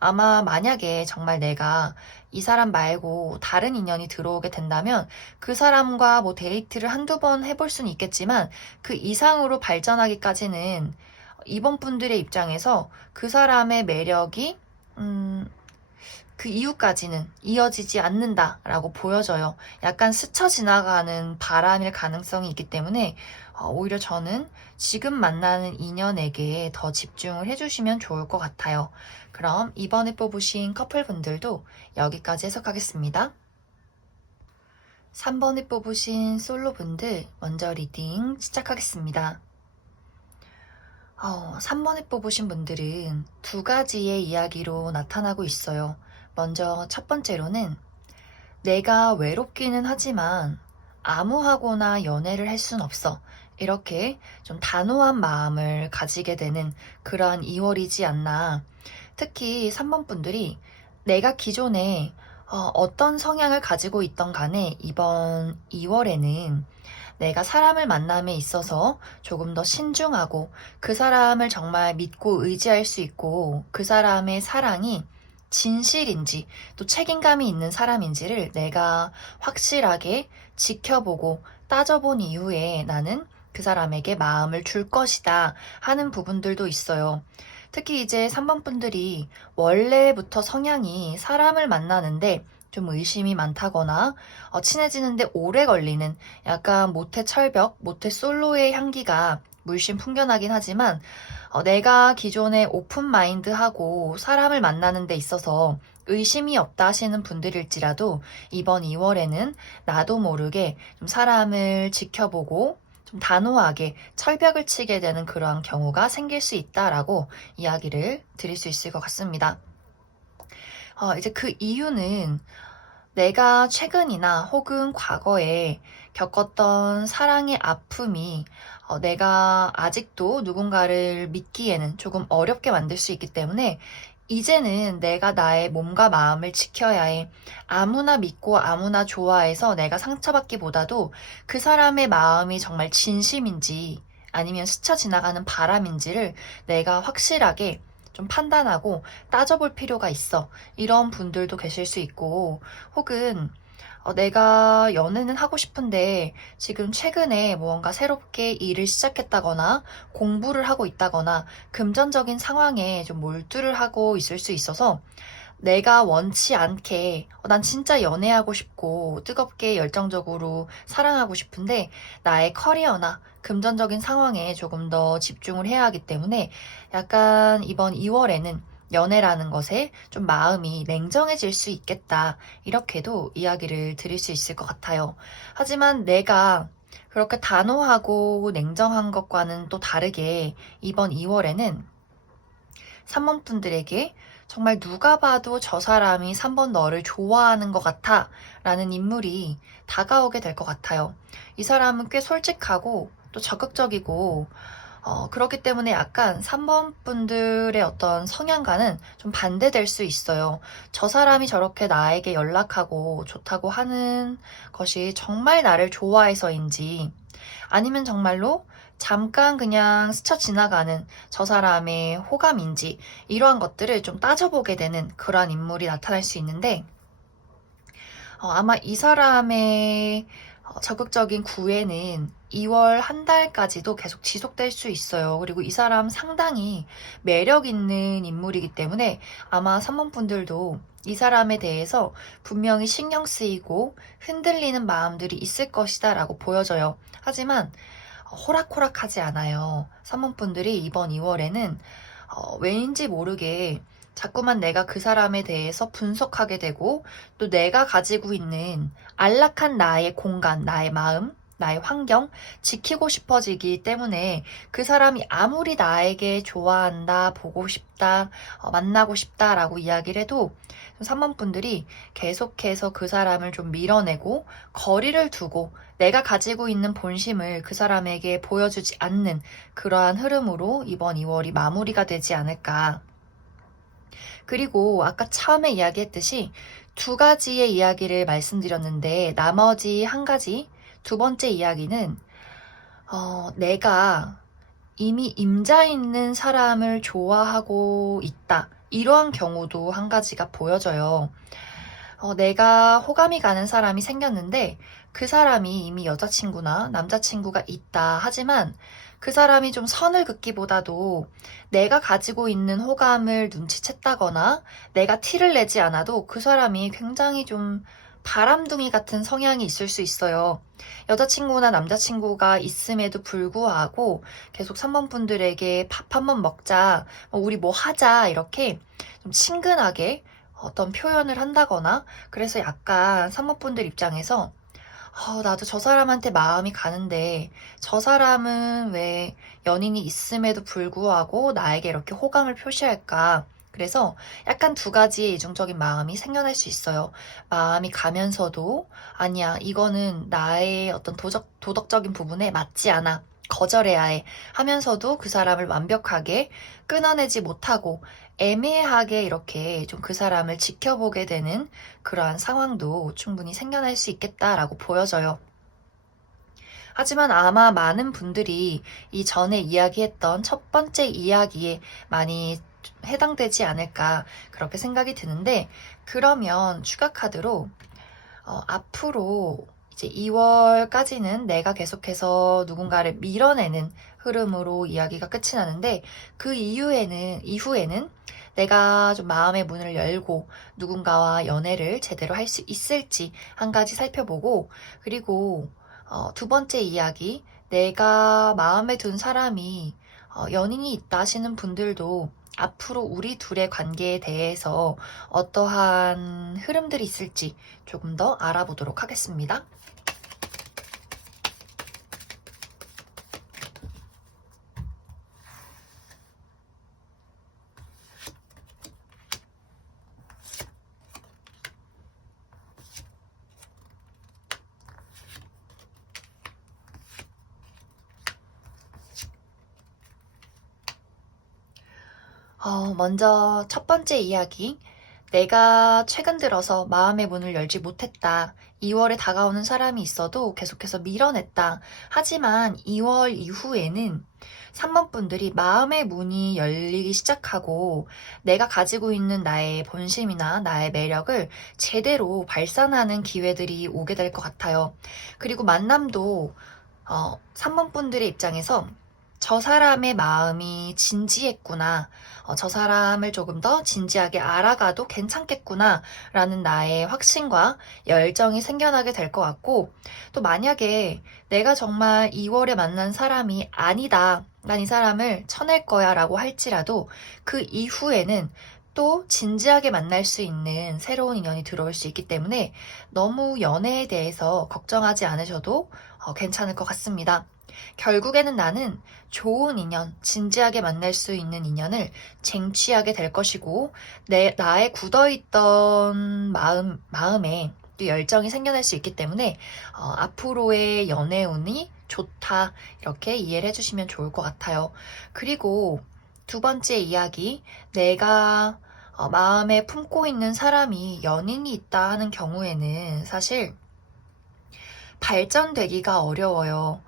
아마 만약에 정말 내가 이 사람 말고 다른 인연이 들어오게 된다면 그 사람과 뭐 데이트를 한두 번 해볼 수는 있겠지만 그 이상으로 발전하기까지는 이번 분들의 입장에서 그 사람의 매력이 그 이후까지는 이어지지 않는다라고 보여져요. 약간 스쳐 지나가는 바람일 가능성이 있기 때문에 오히려 저는 지금 만나는 인연에게 더 집중을 해주시면 좋을 것 같아요. 그럼 이번에 뽑으신 커플분들도 여기까지 해석하겠습니다. 3번에 뽑으신 솔로분들 먼저 리딩 시작하겠습니다. 3번에 뽑으신 분들은 두 가지의 이야기로 나타나고 있어요. 먼저 첫 번째로는 내가 외롭기는 하지만 아무하고나 연애를 할 순 없어. 이렇게 좀 단호한 마음을 가지게 되는 그러한 2월이지 않나. 특히 3번 분들이 내가 기존에 어떤 성향을 가지고 있던 간에 이번 2월에는 내가 사람을 만남에 있어서 조금 더 신중하고 그 사람을 정말 믿고 의지할 수 있고 그 사람의 사랑이 진실인지 또 책임감이 있는 사람인지를 내가 확실하게 지켜보고 따져본 이후에 나는 그 사람에게 마음을 줄 것이다 하는 부분들도 있어요. 특히 이제 3번 분들이 원래부터 성향이 사람을 만나는데 좀 의심이 많다거나 친해지는데 오래 걸리는 약간 모태 철벽, 모태 솔로의 향기가 물씬 풍겨나긴 하지만 내가 기존에 오픈 마인드하고 사람을 만나는 데 있어서 의심이 없다 하시는 분들일지라도 이번 2월에는 나도 모르게 좀 사람을 지켜보고 좀 단호하게 철벽을 치게 되는 그러한 경우가 생길 수 있다라고 이야기를 드릴 수 있을 것 같습니다. 이제 그 이유는 내가 최근이나 혹은 과거에 겪었던 사랑의 아픔이 내가 아직도 누군가를 믿기에는 조금 어렵게 만들 수 있기 때문에 이제는 내가 나의 몸과 마음을 지켜야 해. 아무나 믿고 아무나 좋아해서 내가 상처받기보다도 그 사람의 마음이 정말 진심인지 아니면 스쳐 지나가는 바람인지를 내가 확실하게 좀 판단하고 따져볼 필요가 있어. 이런 분들도 계실 수 있고, 혹은 내가 연애는 하고 싶은데 지금 최근에 무언가 새롭게 일을 시작했다거나 공부를 하고 있다거나 금전적인 상황에 좀 몰두를 하고 있을 수 있어서 내가 원치 않게 난 진짜 연애하고 싶고 뜨겁게 열정적으로 사랑하고 싶은데 나의 커리어나 금전적인 상황에 조금 더 집중을 해야 하기 때문에 약간 이번 2월에는 연애라는 것에 좀 마음이 냉정해질 수 있겠다. 이렇게도 이야기를 드릴 수 있을 것 같아요. 하지만 내가 그렇게 단호하고 냉정한 것과는 또 다르게 이번 2월에는 3번 분들에게 정말 누가 봐도 저 사람이 3번 너를 좋아하는 것 같아 라는 인물이 다가오게 될 것 같아요. 이 사람은 꽤 솔직하고 또 적극적이고 그렇기 때문에 약간 3번 분들의 어떤 성향과는 좀 반대될 수 있어요. 저 사람이 저렇게 나에게 연락하고 좋다고 하는 것이 정말 나를 좋아해서인지 아니면 정말로 잠깐 그냥 스쳐 지나가는 저 사람의 호감인지 이러한 것들을 좀 따져보게 되는 그러한 인물이 나타날 수 있는데 아마 이 사람의 적극적인 구애는 2월 한 달까지도 계속 지속될 수 있어요. 그리고 이 사람 상당히 매력 있는 인물이기 때문에 아마 3번 분들도 이 사람에 대해서 분명히 신경 쓰이고 흔들리는 마음들이 있을 것이다 라고 보여져요. 하지만 호락호락하지 않아요. 3번 분들이 이번 2월에는 왠지 모르게 자꾸만 내가 그 사람에 대해서 분석하게 되고 또 내가 가지고 있는 안락한 나의 공간, 나의 마음, 나의 환경 지키고 싶어지기 때문에 그 사람이 아무리 나에게 좋아한다, 보고 싶다, 만나고 싶다라고 이야기를 해도 3번 분들이 계속해서 그 사람을 좀 밀어내고 거리를 두고 내가 가지고 있는 본심을 그 사람에게 보여주지 않는 그러한 흐름으로 이번 2월이 마무리가 되지 않을까. 그리고 아까 처음에 이야기했듯이 두 가지의 이야기를 말씀드렸는데 나머지 한 가지, 두 번째 이야기는 내가 이미 임자 있는 사람을 좋아하고 있다. 이러한 경우도 한 가지가 보여져요. 내가 호감이 가는 사람이 생겼는데 그 사람이 이미 여자친구나 남자친구가 있다. 하지만 그 사람이 좀 선을 긋기보다도 내가 가지고 있는 호감을 눈치챘다거나 내가 티를 내지 않아도 그 사람이 굉장히 좀 바람둥이 같은 성향이 있을 수 있어요. 여자친구나 남자친구가 있음에도 불구하고 계속 3번 분들에게 밥 한번 먹자, 우리 뭐 하자 이렇게 좀 친근하게 어떤 표현을 한다거나 그래서 약간 3번 분들 입장에서 나도 저 사람한테 마음이 가는데 저 사람은 왜 연인이 있음에도 불구하고 나에게 이렇게 호감을 표시할까? 그래서 약간 두 가지의 이중적인 마음이 생겨날 수 있어요. 마음이 가면서도 아니야, 이거는 나의 어떤 도덕적인 부분에 맞지 않아. 거절해야 해. 하면서도 그 사람을 완벽하게 끊어내지 못하고 애매하게 이렇게 좀 그 사람을 지켜보게 되는 그러한 상황도 충분히 생겨날 수 있겠다라고 보여져요. 하지만 아마 많은 분들이 이 전에 이야기했던 첫 번째 이야기에 많이 해당되지 않을까 그렇게 생각이 드는데 그러면 추가 카드로 앞으로 이제 2월까지는 내가 계속해서 누군가를 밀어내는 흐름으로 이야기가 끝이 나는데, 그 이후에는 내가 좀 마음의 문을 열고 누군가와 연애를 제대로 할 수 있을지 한 가지 살펴보고, 그리고 두 번째 이야기, 내가 마음에 둔 사람이 연인이 있다 하시는 분들도 앞으로 우리 둘의 관계에 대해서 어떠한 흐름들이 있을지 조금 더 알아보도록 하겠습니다. 먼저 첫 번째 이야기. 내가 최근 들어서 마음의 문을 열지 못했다. 2월에 다가오는 사람이 있어도 계속해서 밀어냈다. 하지만 2월 이후에는 3번 분들이 마음의 문이 열리기 시작하고 내가 가지고 있는 나의 본심이나 나의 매력을 제대로 발산하는 기회들이 오게 될 것 같아요. 그리고 만남도 3번 분들의 입장에서 저 사람의 마음이 진지했구나. 저 사람을 조금 더 진지하게 알아가도 괜찮겠구나. 라는 나의 확신과 열정이 생겨나게 될 것 같고, 또 만약에 내가 정말 2월에 만난 사람이 아니다. 난 이 사람을 쳐낼 거야. 라고 할지라도 그 이후에는 또 진지하게 만날 수 있는 새로운 인연이 들어올 수 있기 때문에 너무 연애에 대해서 걱정하지 않으셔도 괜찮을 것 같습니다. 결국에는 나는 좋은 인연, 진지하게 만날 수 있는 인연을 쟁취하게 될 것이고, 나의 굳어있던 마음에 또 열정이 생겨날 수 있기 때문에, 앞으로의 연애운이 좋다, 이렇게 이해를 해주시면 좋을 것 같아요. 그리고 두 번째 이야기, 내가 마음에 품고 있는 사람이 연인이 있다 하는 경우에는 사실 발전되기가 어려워요.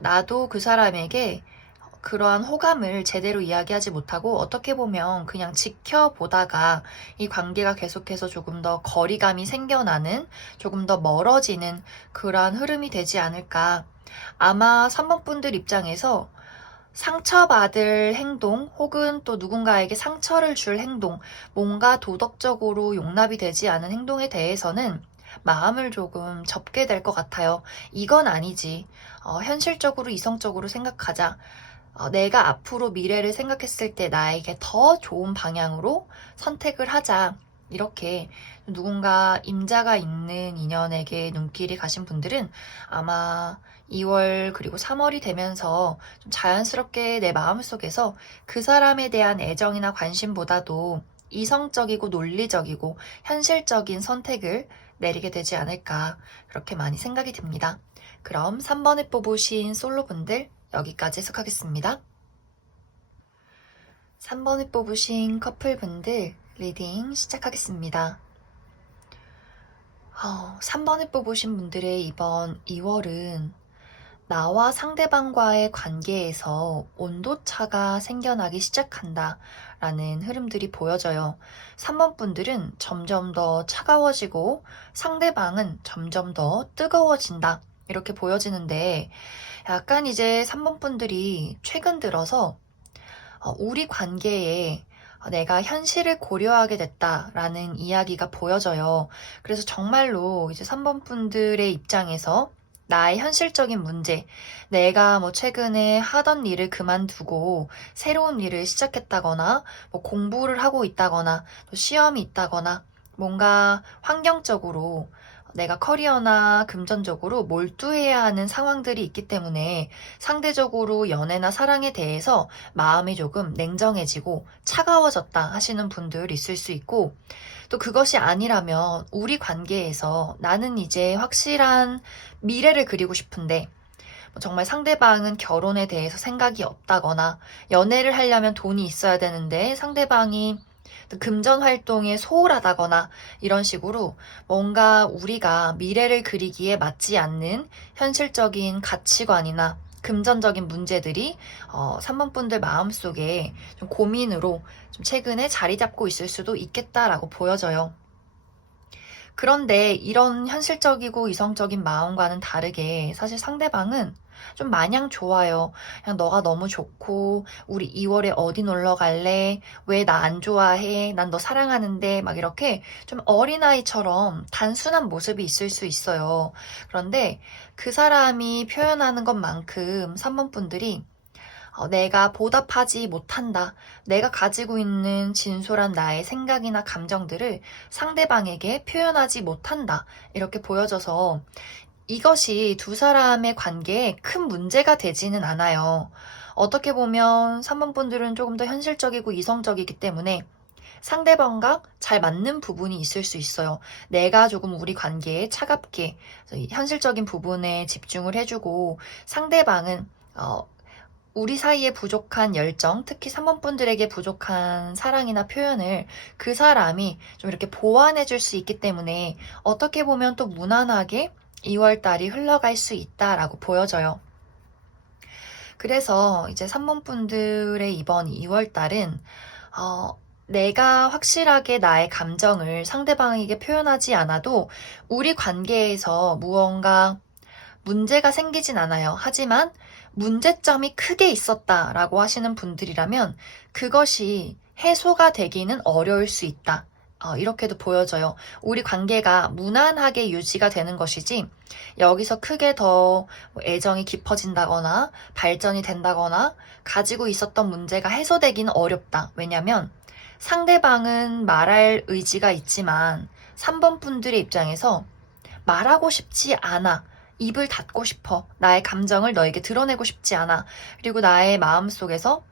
나도 그 사람에게 그러한 호감을 제대로 이야기하지 못하고 어떻게 보면 그냥 지켜보다가 이 관계가 계속해서 조금 더 거리감이 생겨나는, 조금 더 멀어지는 그러한 흐름이 되지 않을까. 아마 3번 분들 입장에서 상처받을 행동 혹은 또 누군가에게 상처를 줄 행동, 뭔가 도덕적으로 용납이 되지 않은 행동에 대해서는 마음을 조금 접게 될 것 같아요. 이건 아니지. 현실적으로 이성적으로 생각하자. 내가 앞으로 미래를 생각했을 때 나에게 더 좋은 방향으로 선택을 하자. 이렇게 누군가 임자가 있는 인연에게 눈길이 가신 분들은 아마 2월 그리고 3월이 되면서 좀 자연스럽게 내 마음속에서 그 사람에 대한 애정이나 관심보다도 이성적이고 논리적이고 현실적인 선택을 내리게 되지 않을까, 그렇게 많이 생각이 듭니다. 그럼 3번에 뽑으신 솔로분들 여기까지 해석하겠습니다. 3번에 뽑으신 커플분들 리딩 시작하겠습니다. 3번에 뽑으신 분들의 이번 2월은 나와 상대방과의 관계에서 온도차가 생겨나기 시작한다 라는 흐름들이 보여져요. 3번 분들은 점점 더 차가워지고 상대방은 점점 더 뜨거워진다, 이렇게 보여지는데, 약간 이제 3번 분들이 최근 들어서 우리 관계에 내가 현실을 고려하게 됐다라는 이야기가 보여져요. 그래서 정말로 이제 3번 분들의 입장에서 나의 현실적인 문제, 내가 뭐 최근에 하던 일을 그만두고 새로운 일을 시작했다거나, 뭐 공부를 하고 있다거나, 또 시험이 있다거나, 뭔가 환경적으로 내가 커리어나 금전적으로 몰두해야 하는 상황들이 있기 때문에 상대적으로 연애나 사랑에 대해서 마음이 조금 냉정해지고 차가워졌다 하시는 분들 있을 수 있고, 또 그것이 아니라면 우리 관계에서 나는 이제 확실한 미래를 그리고 싶은데 정말 상대방은 결혼에 대해서 생각이 없다거나, 연애를 하려면 돈이 있어야 되는데 상대방이 금전 활동에 소홀하다거나, 이런 식으로 뭔가 우리가 미래를 그리기에 맞지 않는 현실적인 가치관이나 금전적인 문제들이 3번 분들 마음속에 좀 고민으로 좀 최근에 자리 잡고 있을 수도 있겠다라고 보여져요. 그런데 이런 현실적이고 이성적인 마음과는 다르게 사실 상대방은 좀 마냥 좋아요. 그냥 너가 너무 좋고 우리 2월에 어디 놀러 갈래? 왜 나 안 좋아해? 난 너 사랑하는데 막 이렇게 좀 어린아이처럼 단순한 모습이 있을 수 있어요. 그런데 그 사람이 표현하는 것만큼 3번 분들이 내가 보답하지 못한다. 내가 가지고 있는 진솔한 나의 생각이나 감정들을 상대방에게 표현하지 못한다. 이렇게 보여져서 이것이 두 사람의 관계에 큰 문제가 되지는 않아요. 어떻게 보면 3번 분들은 조금 더 현실적이고 이성적이기 때문에 상대방과 잘 맞는 부분이 있을 수 있어요. 내가 조금 우리 관계에 차갑게 현실적인 부분에 집중을 해주고 상대방은 우리 사이에 부족한 열정, 특히 3번 분들에게 부족한 사랑이나 표현을 그 사람이 좀 이렇게 보완해 줄 수 있기 때문에 어떻게 보면 또 무난하게 2월 달이 흘러갈 수 있다라고 보여져요. 그래서 이제 3번 분들의 이번 2월 달은 내가 확실하게 나의 감정을 상대방에게 표현하지 않아도 우리 관계에서 무언가 문제가 생기진 않아요. 하지만 문제점이 크게 있었다라고 하시는 분들이라면 그것이 해소가 되기는 어려울 수 있다. 이렇게도 보여져요. 우리 관계가 무난하게 유지가 되는 것이지 여기서 크게 더 애정이 깊어진다거나 발전이 된다거나 가지고 있었던 문제가 해소되기는 어렵다. 왜냐면 상대방은 말할 의지가 있지만 3번 분들의 입장에서 말하고 싶지 않아. 입을 닫고 싶어. 나의 감정을 너에게 드러내고 싶지 않아. 그리고 나의 마음속에서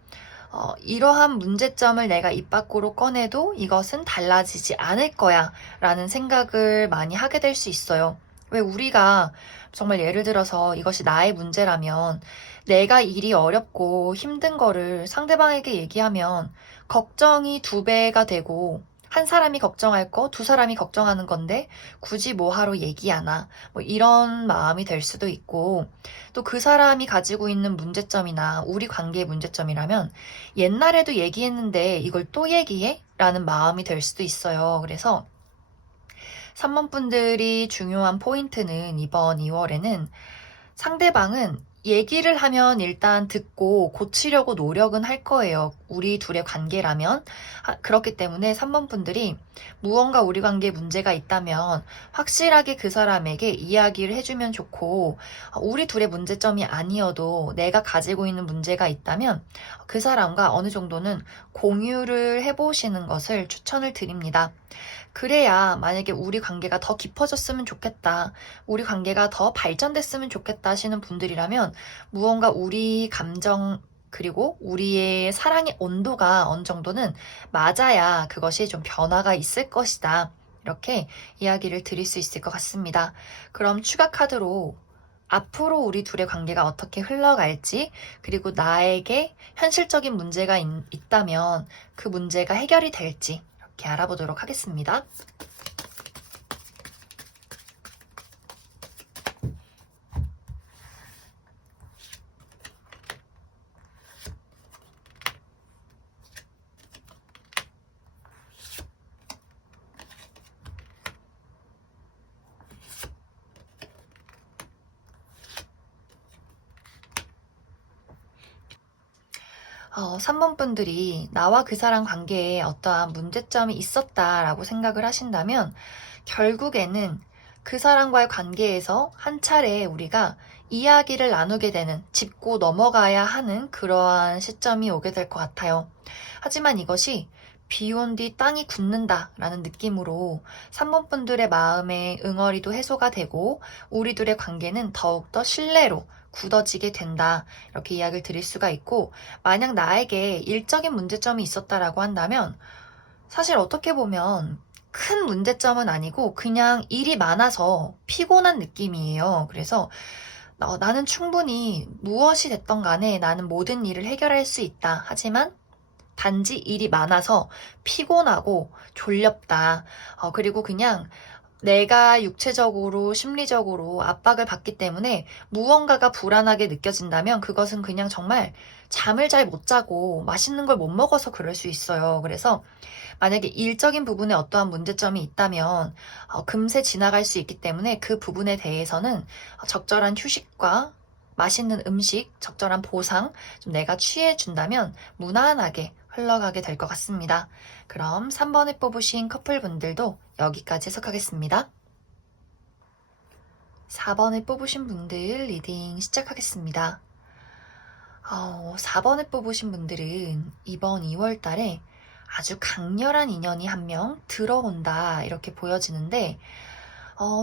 이러한 문제점을 내가 입 밖으로 꺼내도 이것은 달라지지 않을 거야 라는 생각을 많이 하게 될 수 있어요. 왜 우리가 정말 예를 들어서 이것이 나의 문제라면 내가 일이 어렵고 힘든 거를 상대방에게 얘기하면 걱정이 2배가 되고 한 사람이 걱정할 거, 2사람이 걱정하는 건데 굳이 뭐하러 얘기하나 뭐 이런 마음이 될 수도 있고 또 그 사람이 가지고 있는 문제점이나 우리 관계의 문제점이라면 옛날에도 얘기했는데 이걸 또 얘기해? 라는 마음이 될 수도 있어요. 그래서 3번 분들이 중요한 포인트는 이번 2월에는 상대방은 얘기를 하면 일단 듣고 고치려고 노력은 할 거예요. 우리 둘의 관계라면. 그렇기 때문에 3번 분들이 무언가 우리 관계에 문제가 있다면 확실하게 그 사람에게 이야기를 해주면 좋고 우리 둘의 문제점이 아니어도 내가 가지고 있는 문제가 있다면 그 사람과 어느 정도는 공유를 해보시는 것을 추천을 드립니다. 그래야 만약에 우리 관계가 더 깊어졌으면 좋겠다. 우리 관계가 더 발전됐으면 좋겠다 하시는 분들이라면 무언가 우리 감정 그리고 우리의 사랑의 온도가 어느 정도는 맞아야 그것이 좀 변화가 있을 것이다. 이렇게 이야기를 드릴 수 있을 것 같습니다. 그럼 추가 카드로 앞으로 우리 둘의 관계가 어떻게 흘러갈지, 그리고 나에게 현실적인 문제가 있다면 그 문제가 해결이 될지 이렇게 알아보도록 하겠습니다. 어, 3번 분들이 나와 그 사람 관계에 어떠한 문제점이 있었다라고 생각을 하신다면 결국에는 그 사람과의 관계에서 한 차례 우리가 이야기를 나누게 되는, 짚고 넘어가야 하는 그러한 시점이 오게 될 것 같아요. 하지만 이것이 비 온 뒤 땅이 굳는다라는 느낌으로 3번 분들의 마음의 응어리도 해소가 되고 우리 둘의 관계는 더욱더 신뢰로 굳어지게 된다. 이렇게 이야기를 드릴 수가 있고, 만약 나에게 일적인 문제점이 있었다라고 한다면 사실 어떻게 보면 큰 문제점은 아니고 그냥 일이 많아서 피곤한 느낌이에요. 그래서 나는 충분히 무엇이 됐던 간에 나는 모든 일을 해결할 수 있다. 하지만 단지 일이 많아서 피곤하고 졸렵다. 그리고 그냥 내가 육체적으로, 심리적으로 압박을 받기 때문에 무언가가 불안하게 느껴진다면 그것은 그냥 정말 잠을 잘 못 자고 맛있는 걸 못 먹어서 그럴 수 있어요. 그래서 만약에 일적인 부분에 어떠한 문제점이 있다면 금세 지나갈 수 있기 때문에 그 부분에 대해서는 적절한 휴식과 맛있는 음식, 적절한 보상 좀 내가 취해준다면 무난하게 흘러가게 될 것 같습니다. 그럼 3번에 뽑으신 커플분들도 여기까지 해석하겠습니다. 4번에 뽑으신 분들 리딩 시작하겠습니다. 4번에 뽑으신 분들은 이번 2월 달에 아주 강렬한 인연이 한 명 들어온다 이렇게 보여지는데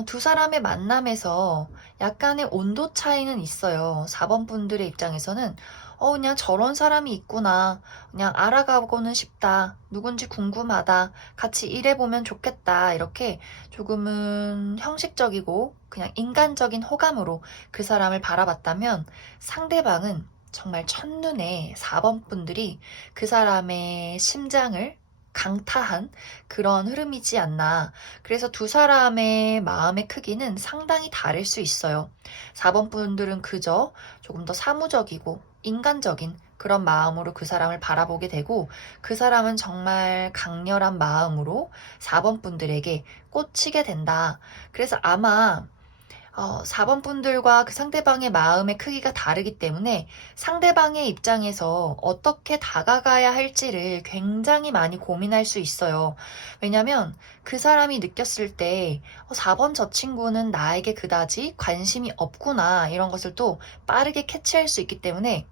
두 사람의 만남에서 약간의 온도 차이는 있어요. 4번 분들의 입장에서는 그냥 저런 사람이 있구나. 그냥 알아가고는 싶다. 누군지 궁금하다. 같이 일해보면 좋겠다. 이렇게 조금은 형식적이고 그냥 인간적인 호감으로 그 사람을 바라봤다면 상대방은 정말 첫눈에 4번 분들이 그 사람의 심장을 강타한 그런 흐름이지 않나. 그래서 두 사람의 마음의 크기는 상당히 다를 수 있어요. 4번 분들은 그저 조금 더 사무적이고 인간적인 그런 마음으로 그 사람을 바라보게 되고 그 사람은 정말 강렬한 마음으로 4번 분들에게 꽂히게 된다. 그래서 아마 4번 분들과 그 상대방의 마음의 크기가 다르기 때문에 상대방의 입장에서 어떻게 다가가야 할지를 굉장히 많이 고민할 수 있어요. 왜냐면 그 사람이 느꼈을 때 4번 저 친구는 나에게 그다지 관심이 없구나 이런 것을 또 빠르게 캐치할 수 있기 때문에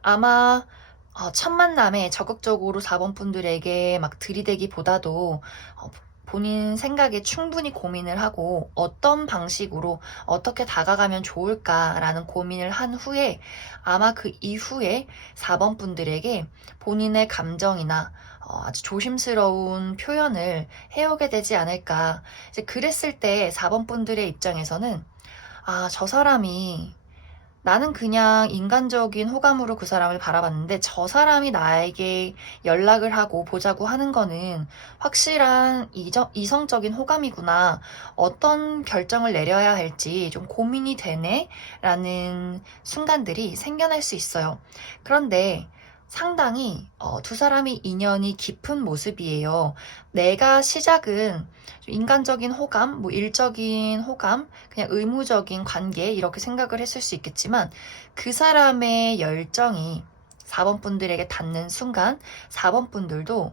아마 첫 만남에 적극적으로 4번 분들에게 막 들이대기보다도 본인 생각에 충분히 고민을 하고 어떤 방식으로 어떻게 다가가면 좋을까라는 고민을 한 후에 아마 그 이후에 4번 분들에게 본인의 감정이나 아주 조심스러운 표현을 해오게 되지 않을까. 이제 그랬을 때 4번 분들의 입장에서는 저 사람이 나는 그냥 인간적인 호감으로 그 사람을 바라봤는데 저 사람이 나에게 연락을 하고 보자고 하는 거는 확실한 이성적인 호감이구나. 어떤 결정을 내려야 할지 좀 고민이 되네? 라는 순간들이 생겨날 수 있어요. 그런데 상당히 두 사람이 인연이 깊은 모습이에요. 내가 시작은 인간적인 호감, 뭐 일적인 호감, 그냥 의무적인 관계 이렇게 생각을 했을 수 있겠지만 그 사람의 열정이 4번 분들에게 닿는 순간 4번 분들도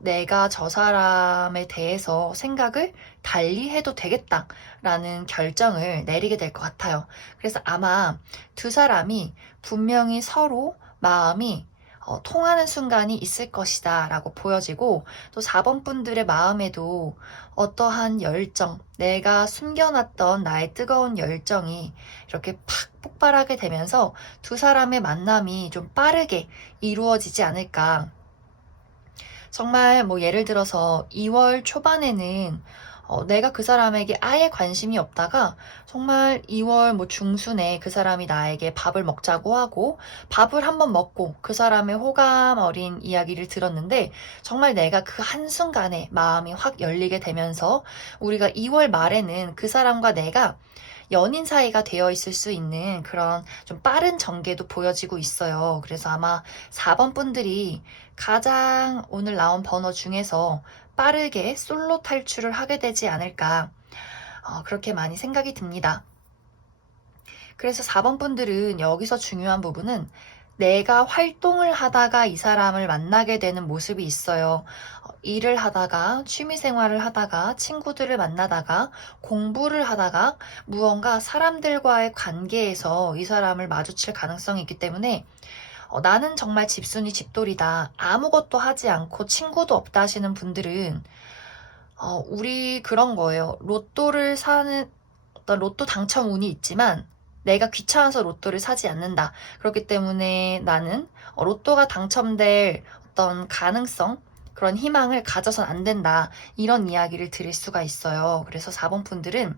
내가 저 사람에 대해서 생각을 달리 해도 되겠다라는 결정을 내리게 될 것 같아요. 그래서 아마 두 사람이 분명히 서로 마음이 통하는 순간이 있을 것이다 라고 보여지고 또 4번 분들의 마음에도 어떠한 열정, 내가 숨겨놨던 나의 뜨거운 열정이 이렇게 팍 폭발하게 되면서 두 사람의 만남이 좀 빠르게 이루어지지 않을까. 정말 뭐 예를 들어서 2월 초반에는 내가 그 사람에게 아예 관심이 없다가 정말 2월 뭐 중순에 그 사람이 나에게 밥을 먹자고 하고 밥을 한번 먹고 그 사람의 호감 어린 이야기를 들었는데 정말 내가 그 한순간에 마음이 확 열리게 되면서 우리가 2월 말에는 그 사람과 내가 연인 사이가 되어 있을 수 있는 그런 좀 빠른 전개도 보여지고 있어요. 그래서 아마 4번 분들이 가장 오늘 나온 번호 중에서 빠르게 솔로 탈출을 하게 되지 않을까 그렇게 많이 생각이 듭니다. 그래서 4번 분들은 여기서 중요한 부분은 내가 활동을 하다가 이 사람을 만나게 되는 모습이 있어요. 일을 하다가, 취미 생활을 하다가, 친구들을 만나다가, 공부를 하다가, 무언가 사람들과의 관계에서 이 사람을 마주칠 가능성이 있기 때문에 나는 정말 집순이 집돌이다. 아무것도 하지 않고 친구도 없다 하시는 분들은 우리 그런 거예요. 로또를 사는 어떤 로또 당첨 운이 있지만 내가 귀찮아서 로또를 사지 않는다. 그렇기 때문에 나는 로또가 당첨될 어떤 가능성, 그런 희망을 가져선 안 된다. 이런 이야기를 드릴 수가 있어요. 그래서 4번 분들은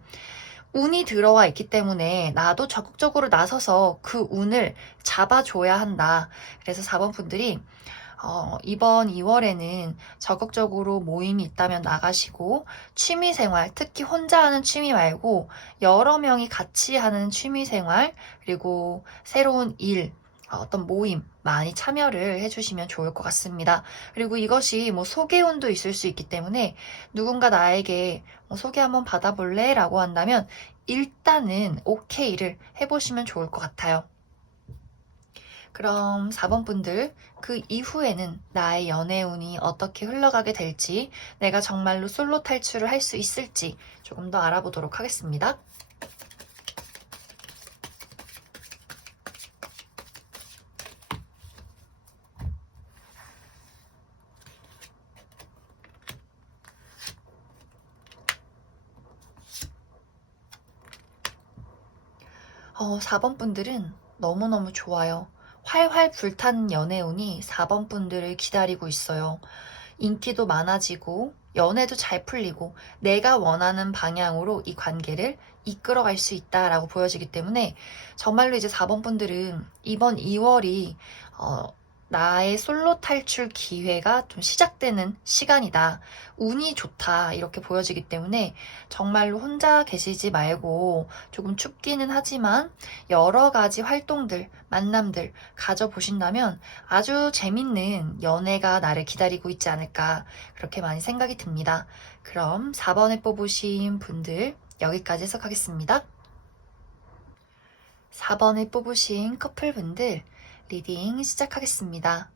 운이 들어와 있기 때문에 나도 적극적으로 나서서 그 운을 잡아줘야 한다. 그래서 4번 분들이 이번 2월에는 적극적으로 모임이 있다면 나가시고 취미생활, 특히 혼자 하는 취미 말고 여러 명이 같이 하는 취미생활, 그리고 새로운 일, 어떤 모임 많이 참여를 해주시면 좋을 것 같습니다. 그리고 이것이 뭐 소개운도 있을 수 있기 때문에 누군가 나에게 소개 한번 받아볼래? 라고 한다면 일단은 오케이를 해보시면 좋을 것 같아요. 그럼 4번 분들, 그 이후에는 나의 연애운이 어떻게 흘러가게 될지, 내가 정말로 솔로 탈출을 할 수 있을지 조금 더 알아보도록 하겠습니다. 4번 분들은 너무너무 좋아요. 활활 불타는 연애운이 4번 분들을 기다리고 있어요. 인기도 많아지고 연애도 잘 풀리고 내가 원하는 방향으로 이 관계를 이끌어갈 수 있다라고 보여지기 때문에 정말로 이제 4번 분들은 이번 2월이 나의 솔로 탈출 기회가 좀 시작되는 시간이다. 운이 좋다. 이렇게 보여지기 때문에 정말로 혼자 계시지 말고 조금 춥기는 하지만 여러 가지 활동들, 만남들 가져보신다면 아주 재밌는 연애가 나를 기다리고 있지 않을까 그렇게 많이 생각이 듭니다. 그럼 4번에 뽑으신 분들 여기까지 해석하겠습니다. 4번에 뽑으신 커플분들 리딩 시작하겠습니다.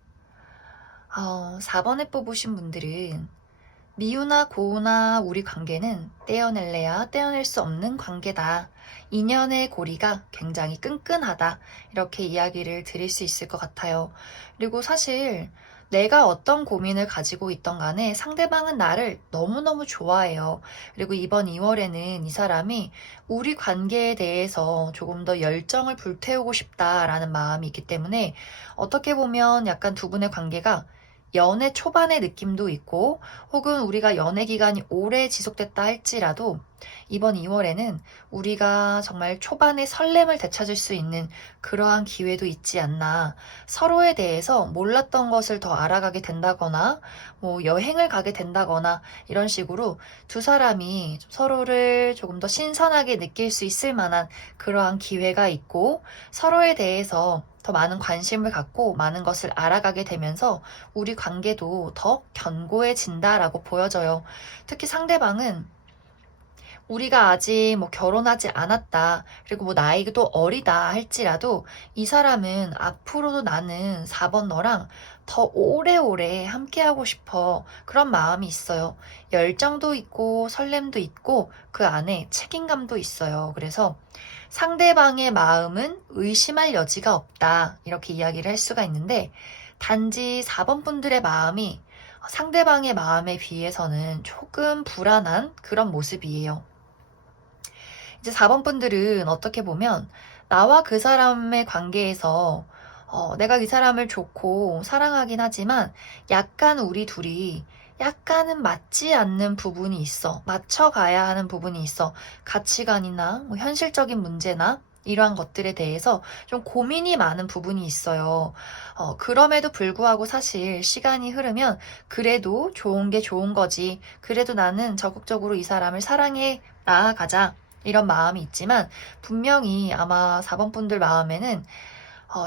4번에 뽑으신 분들은 미우나 고우나 우리 관계는 떼어낼래야 떼어낼 수 없는 관계다. 인연의 고리가 굉장히 끈끈하다. 이렇게 이야기를 드릴 수 있을 것 같아요. 그리고 사실 내가 어떤 고민을 가지고 있던 간에 상대방은 나를 너무너무 좋아해요. 그리고 이번 2월에는 이 사람이 우리 관계에 대해서 조금 더 열정을 불태우고 싶다라는 마음이 있기 때문에 어떻게 보면 약간 두 분의 관계가 연애 초반의 느낌도 있고 혹은 우리가 연애 기간이 오래 지속됐다 할지라도 이번 2월에는 우리가 정말 초반의 설렘을 되찾을 수 있는 그러한 기회도 있지 않나. 서로에 대해서 몰랐던 것을 더 알아가게 된다거나 뭐 여행을 가게 된다거나 이런 식으로 두 사람이 서로를 조금 더 신선하게 느낄 수 있을 만한 그러한 기회가 있고 서로에 대해서 더 많은 관심을 갖고 많은 것을 알아가게 되면서 우리 관계도 더 견고해진다라고 보여져요. 특히 상대방은 우리가 아직 뭐 결혼하지 않았다. 그리고 뭐 나이도 어리다 할지라도 이 사람은 앞으로도 나는 4번 너랑 더 오래오래 함께하고 싶어. 그런 마음이 있어요. 열정도 있고 설렘도 있고 그 안에 책임감도 있어요. 그래서 상대방의 마음은 의심할 여지가 없다. 이렇게 이야기를 할 수가 있는데 단지 4번 분들의 마음이 상대방의 마음에 비해서는 조금 불안한 그런 모습이에요. 이제 4번 분들은 어떻게 보면 나와 그 사람의 관계에서 내가 이 사람을 좋고 사랑하긴 하지만 약간 우리 둘이 약간은 맞지 않는 부분이 있어. 맞춰가야 하는 부분이 있어. 가치관이나 뭐 현실적인 문제나 이러한 것들에 대해서 좀 고민이 많은 부분이 있어요. 그럼에도 불구하고 사실 시간이 흐르면 그래도 좋은 게 좋은 거지. 그래도 나는 적극적으로 이 사람을 사랑해 나아가자. 이런 마음이 있지만 분명히 아마 4번 분들 마음에는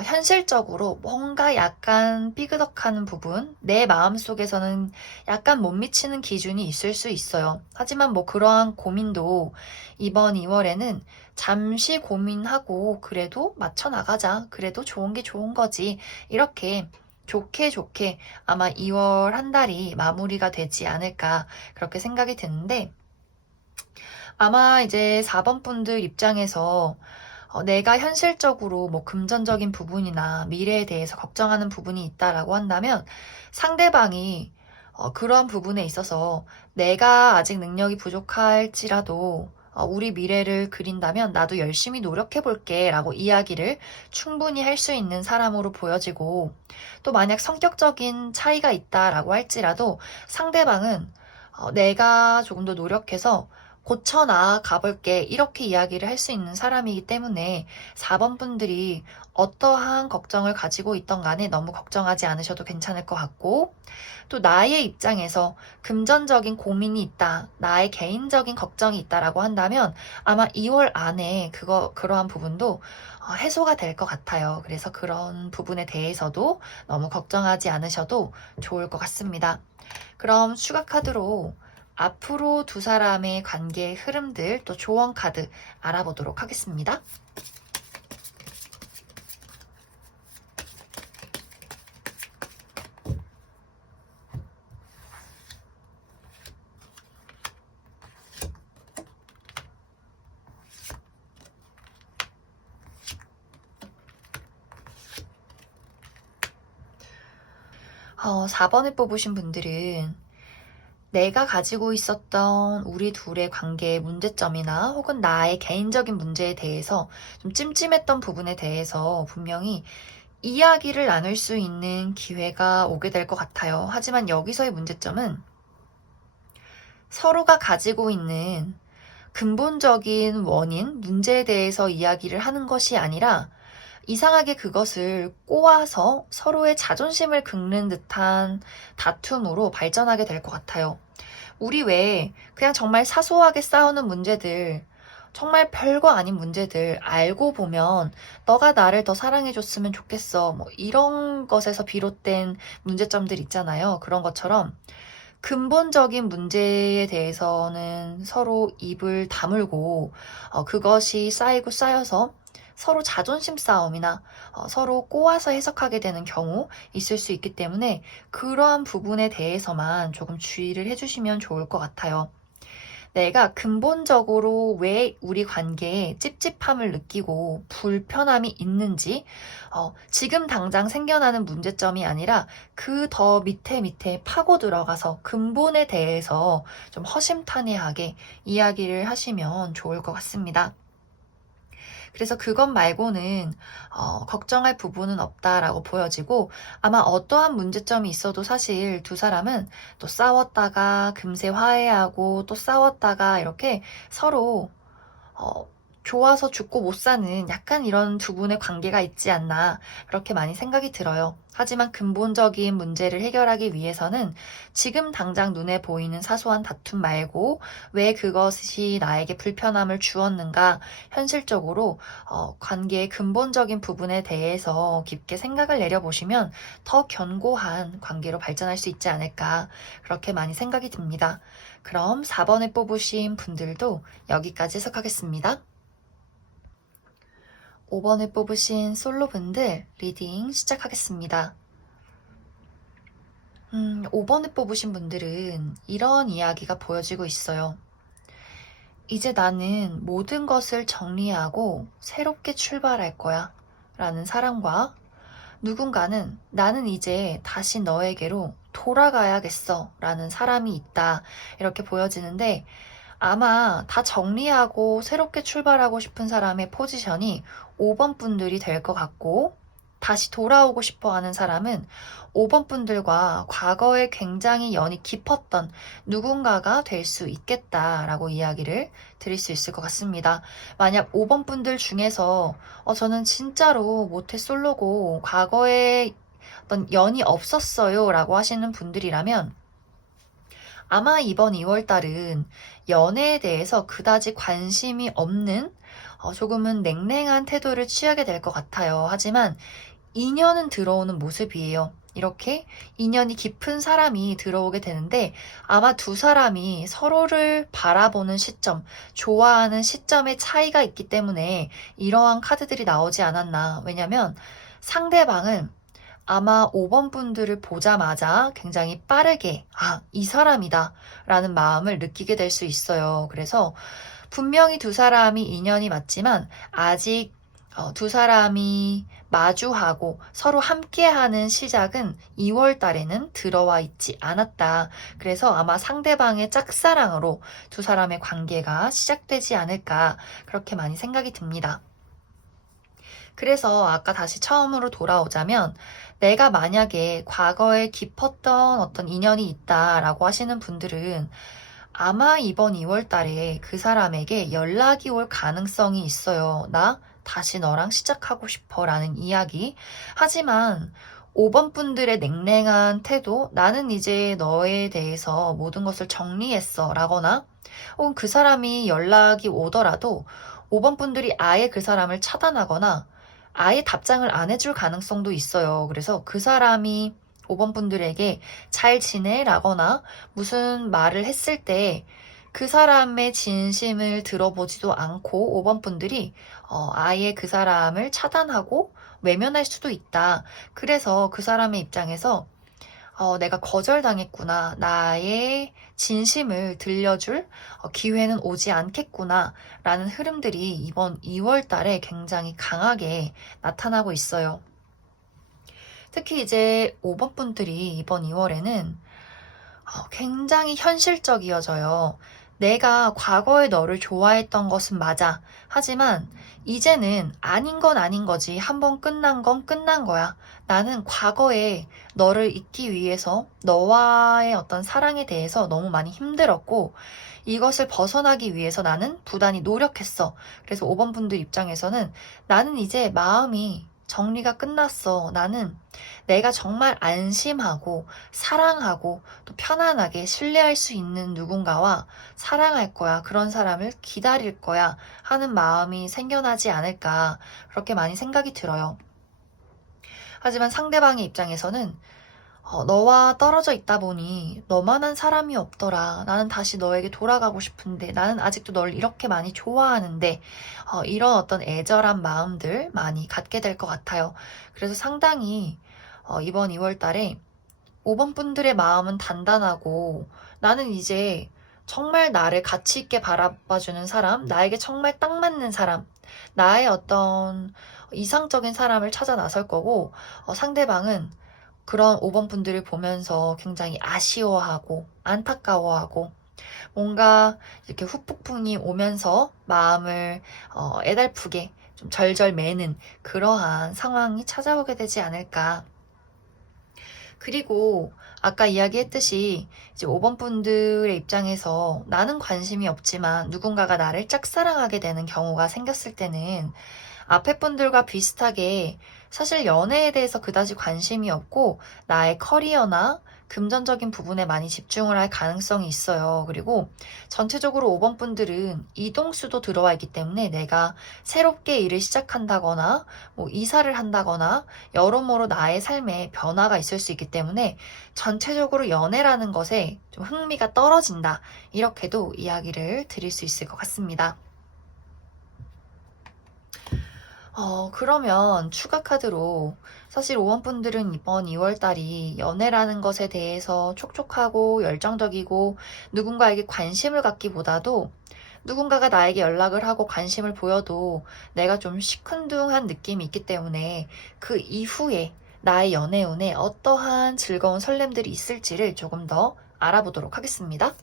현실적으로 뭔가 약간 삐그덕하는 부분, 내 마음속에서는 약간 못 미치는 기준이 있을 수 있어요. 하지만 뭐 그러한 고민도 이번 2월에는 잠시 고민하고 그래도 맞춰 나가자. 그래도 좋은 게 좋은 거지. 이렇게 좋게 좋게 아마 2월 한 달이 마무리가 되지 않을까 그렇게 생각이 드는데 아마 이제 4번 분들 입장에서 내가 현실적으로 뭐 금전적인 부분이나 미래에 대해서 걱정하는 부분이 있다라고 한다면 상대방이 그러한 부분에 있어서 내가 아직 능력이 부족할지라도 우리 미래를 그린다면 나도 열심히 노력해 볼게 라고 이야기를 충분히 할 수 있는 사람으로 보여지고 또 만약 성격적인 차이가 있다라고 할지라도 상대방은 내가 조금 더 노력해서 고쳐 나가 볼게. 이렇게 이야기를 할 수 있는 사람이기 때문에 4번 분들이 어떠한 걱정을 가지고 있던 간에 너무 걱정하지 않으셔도 괜찮을 것 같고, 또 나의 입장에서 금전적인 고민이 있다, 나의 개인적인 걱정이 있다라고 한다면 아마 2월 안에 그러한 부분도 해소가 될 것 같아요. 그래서 그런 부분에 대해서도 너무 걱정하지 않으셔도 좋을 것 같습니다. 그럼 추가 카드로 앞으로 두 사람의 관계의 흐름들, 또 조언 카드 알아보도록 하겠습니다. 4번을 뽑으신 분들은 내가 가지고 있었던 우리 둘의 관계의 문제점이나 혹은 나의 개인적인 문제에 대해서 좀 찜찜했던 부분에 대해서 분명히 이야기를 나눌 수 있는 기회가 오게 될 것 같아요. 하지만 여기서의 문제점은 서로가 가지고 있는 근본적인 원인, 문제에 대해서 이야기를 하는 것이 아니라 이상하게 그것을 꼬아서 서로의 자존심을 긁는 듯한 다툼으로 발전하게 될 것 같아요. 우리 외에 그냥 정말 사소하게 싸우는 문제들, 정말 별거 아닌 문제들 알고 보면 너가 나를 더 사랑해줬으면 좋겠어. 뭐 이런 것에서 비롯된 문제점들 있잖아요. 그런 것처럼 근본적인 문제에 대해서는 서로 입을 다물고 그것이 쌓이고 쌓여서 서로 자존심 싸움이나 서로 꼬아서 해석하게 되는 경우 있을 수 있기 때문에 그러한 부분에 대해서만 조금 주의를 해주시면 좋을 것 같아요. 내가 근본적으로 왜 우리 관계에 찝찝함을 느끼고 불편함이 있는지, 지금 당장 생겨나는 문제점이 아니라 그 더 밑에 파고 들어가서 근본에 대해서 좀 허심탄회하게 이야기를 하시면 좋을 것 같습니다. 그래서 그것 말고는 걱정할 부분은 없다라고 보여지고, 아마 어떠한 문제점이 있어도 사실 두 사람은 또 싸웠다가 금세 화해하고 또 싸웠다가 이렇게 서로 좋아서 죽고 못 사는 약간 이런 두 분의 관계가 있지 않나 그렇게 많이 생각이 들어요. 하지만 근본적인 문제를 해결하기 위해서는 지금 당장 눈에 보이는 사소한 다툼 말고 왜 그것이 나에게 불편함을 주었는가, 현실적으로 관계의 근본적인 부분에 대해서 깊게 생각을 내려보시면 더 견고한 관계로 발전할 수 있지 않을까 그렇게 많이 생각이 듭니다. 그럼 4번을 뽑으신 분들도 여기까지 해석하겠습니다. 5번을 뽑으신 솔로분들 리딩 시작하겠습니다. 5번을 뽑으신 분들은 이런 이야기가 보여지고 있어요. 이제 나는 모든 것을 정리하고 새롭게 출발할 거야 라는 사람과, 누군가는 나는 이제 다시 너에게로 돌아가야겠어 라는 사람이 있다 이렇게 보여지는데, 아마 다 정리하고 새롭게 출발하고 싶은 사람의 포지션이 5번 분들이 될 것 같고, 다시 돌아오고 싶어 하는 사람은 5번 분들과 과거에 굉장히 연이 깊었던 누군가가 될 수 있겠다라고 이야기를 드릴 수 있을 것 같습니다. 만약 5번 분들 중에서 저는 진짜로 모태솔로고 과거에 어떤 연이 없었어요 라고 하시는 분들이라면, 아마 이번 2월달은 연애에 대해서 그다지 관심이 없는 조금은 냉랭한 태도를 취하게 될 것 같아요. 하지만 인연은 들어오는 모습이에요. 이렇게 인연이 깊은 사람이 들어오게 되는데, 아마 두 사람이 서로를 바라보는 시점, 좋아하는 시점의 차이가 있기 때문에 이러한 카드들이 나오지 않았나. 왜냐면 상대방은 아마 5번 분들을 보자마자 굉장히 빠르게 이 사람이다 라는 마음을 느끼게 될 수 있어요. 그래서 분명히 두 사람이 인연이 맞지만 아직 두 사람이 마주하고 서로 함께하는 시작은 2월 달에는 들어와 있지 않았다. 그래서 아마 상대방의 짝사랑으로 두 사람의 관계가 시작되지 않을까 그렇게 많이 생각이 듭니다. 그래서 아까 다시 처음으로 돌아오자면, 내가 만약에 과거에 깊었던 어떤 인연이 있다라고 하시는 분들은 아마 이번 2월 달에 그 사람에게 연락이 올 가능성이 있어요. 나 다시 너랑 시작하고 싶어 라는 이야기. 하지만 5번 분들의 냉랭한 태도, 나는 이제 너에 대해서 모든 것을 정리했어 라거나, 혹은 그 사람이 연락이 오더라도 5번 분들이 아예 그 사람을 차단하거나 아예 답장을 안 해줄 가능성도 있어요. 그래서 그 사람이 5번 분들에게 잘 지내라거나 무슨 말을 했을 때 그 사람의 진심을 들어보지도 않고 5번 분들이 아예 그 사람을 차단하고 외면할 수도 있다. 그래서 그 사람의 입장에서 내가 거절당했구나. 나의 진심을 들려줄 기회는 오지 않겠구나. 라는 흐름들이 이번 2월 달에 굉장히 강하게 나타나고 있어요. 특히 이제 5번 분들이 이번 2월에는 굉장히 현실적이어져요. 내가 과거에 너를 좋아했던 것은 맞아. 하지만 이제는 아닌 건 아닌 거지. 한번 끝난 건 끝난 거야. 나는 과거에 너를 잊기 위해서 너와의 어떤 사랑에 대해서 너무 많이 힘들었고 이것을 벗어나기 위해서 나는 부단히 노력했어. 그래서 5번 분들 입장에서는 나는 이제 마음이 정리가 끝났어. 나는 내가 정말 안심하고 사랑하고 또 편안하게 신뢰할 수 있는 누군가와 사랑할 거야. 그런 사람을 기다릴 거야. 하는 마음이 생겨나지 않을까. 그렇게 많이 생각이 들어요. 하지만 상대방의 입장에서는 너와 떨어져 있다 보니 너만한 사람이 없더라. 나는 다시 너에게 돌아가고 싶은데 나는 아직도 널 이렇게 많이 좋아하는데 이런 어떤 애절한 마음들 많이 갖게 될 것 같아요. 그래서 상당히 이번 2월 달에 5번 분들의 마음은 단단하고 나는 이제 정말 나를 가치 있게 바라봐주는 사람, 나에게 정말 딱 맞는 사람, 나의 어떤 이상적인 사람을 찾아 나설 거고 상대방은 그런 5번 분들을 보면서 굉장히 아쉬워하고 안타까워하고 뭔가 이렇게 후폭풍이 오면서 마음을 애달프게 좀 절절 매는 그러한 상황이 찾아오게 되지 않을까. 그리고 아까 이야기했듯이 이제 5번 분들의 입장에서 나는 관심이 없지만 누군가가 나를 짝사랑하게 되는 경우가 생겼을 때는 앞에 분들과 비슷하게 사실 연애에 대해서 그다지 관심이 없고 나의 커리어나 금전적인 부분에 많이 집중을 할 가능성이 있어요. 그리고 전체적으로 5번 분들은 이동수도 들어와 있기 때문에 내가 새롭게 일을 시작한다거나 뭐 이사를 한다거나 여러모로 나의 삶에 변화가 있을 수 있기 때문에 전체적으로 연애라는 것에 좀 흥미가 떨어진다. 이렇게도 이야기를 드릴 수 있을 것 같습니다. 그러면 추가 카드로 사실 5원 분들은 이번 2월 달이 연애라는 것에 대해서 촉촉하고 열정적이고 누군가에게 관심을 갖기보다도 누군가가 나에게 연락을 하고 관심을 보여도 내가 좀 시큰둥한 느낌이 있기 때문에 그 이후에 나의 연애운에 어떠한 즐거운 설렘들이 있을지를 조금 더 알아보도록 하겠습니다.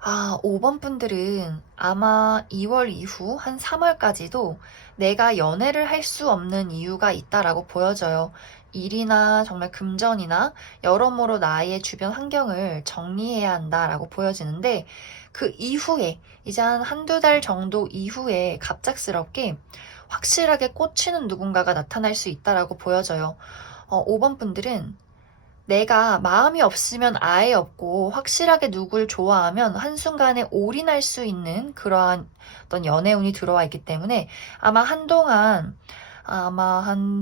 아, 5번 분들은 아마 2월 이후 한 3월까지도 내가 연애를 할 수 없는 이유가 있다라고 보여져요. 일이나 정말 금전이나 여러모로 나의 주변 환경을 정리해야 한다라고 보여지는데 그 이후에 이제 한 한두 달 정도 이후에 갑작스럽게 확실하게 꽂히는 누군가가 나타날 수 있다라고 보여져요. 5번 분들은 내가 마음이 없으면 아예 없고 확실하게 누굴 좋아하면 한순간에 올인할 수 있는 그러한 어떤 연애운이 들어와 있기 때문에 아마 한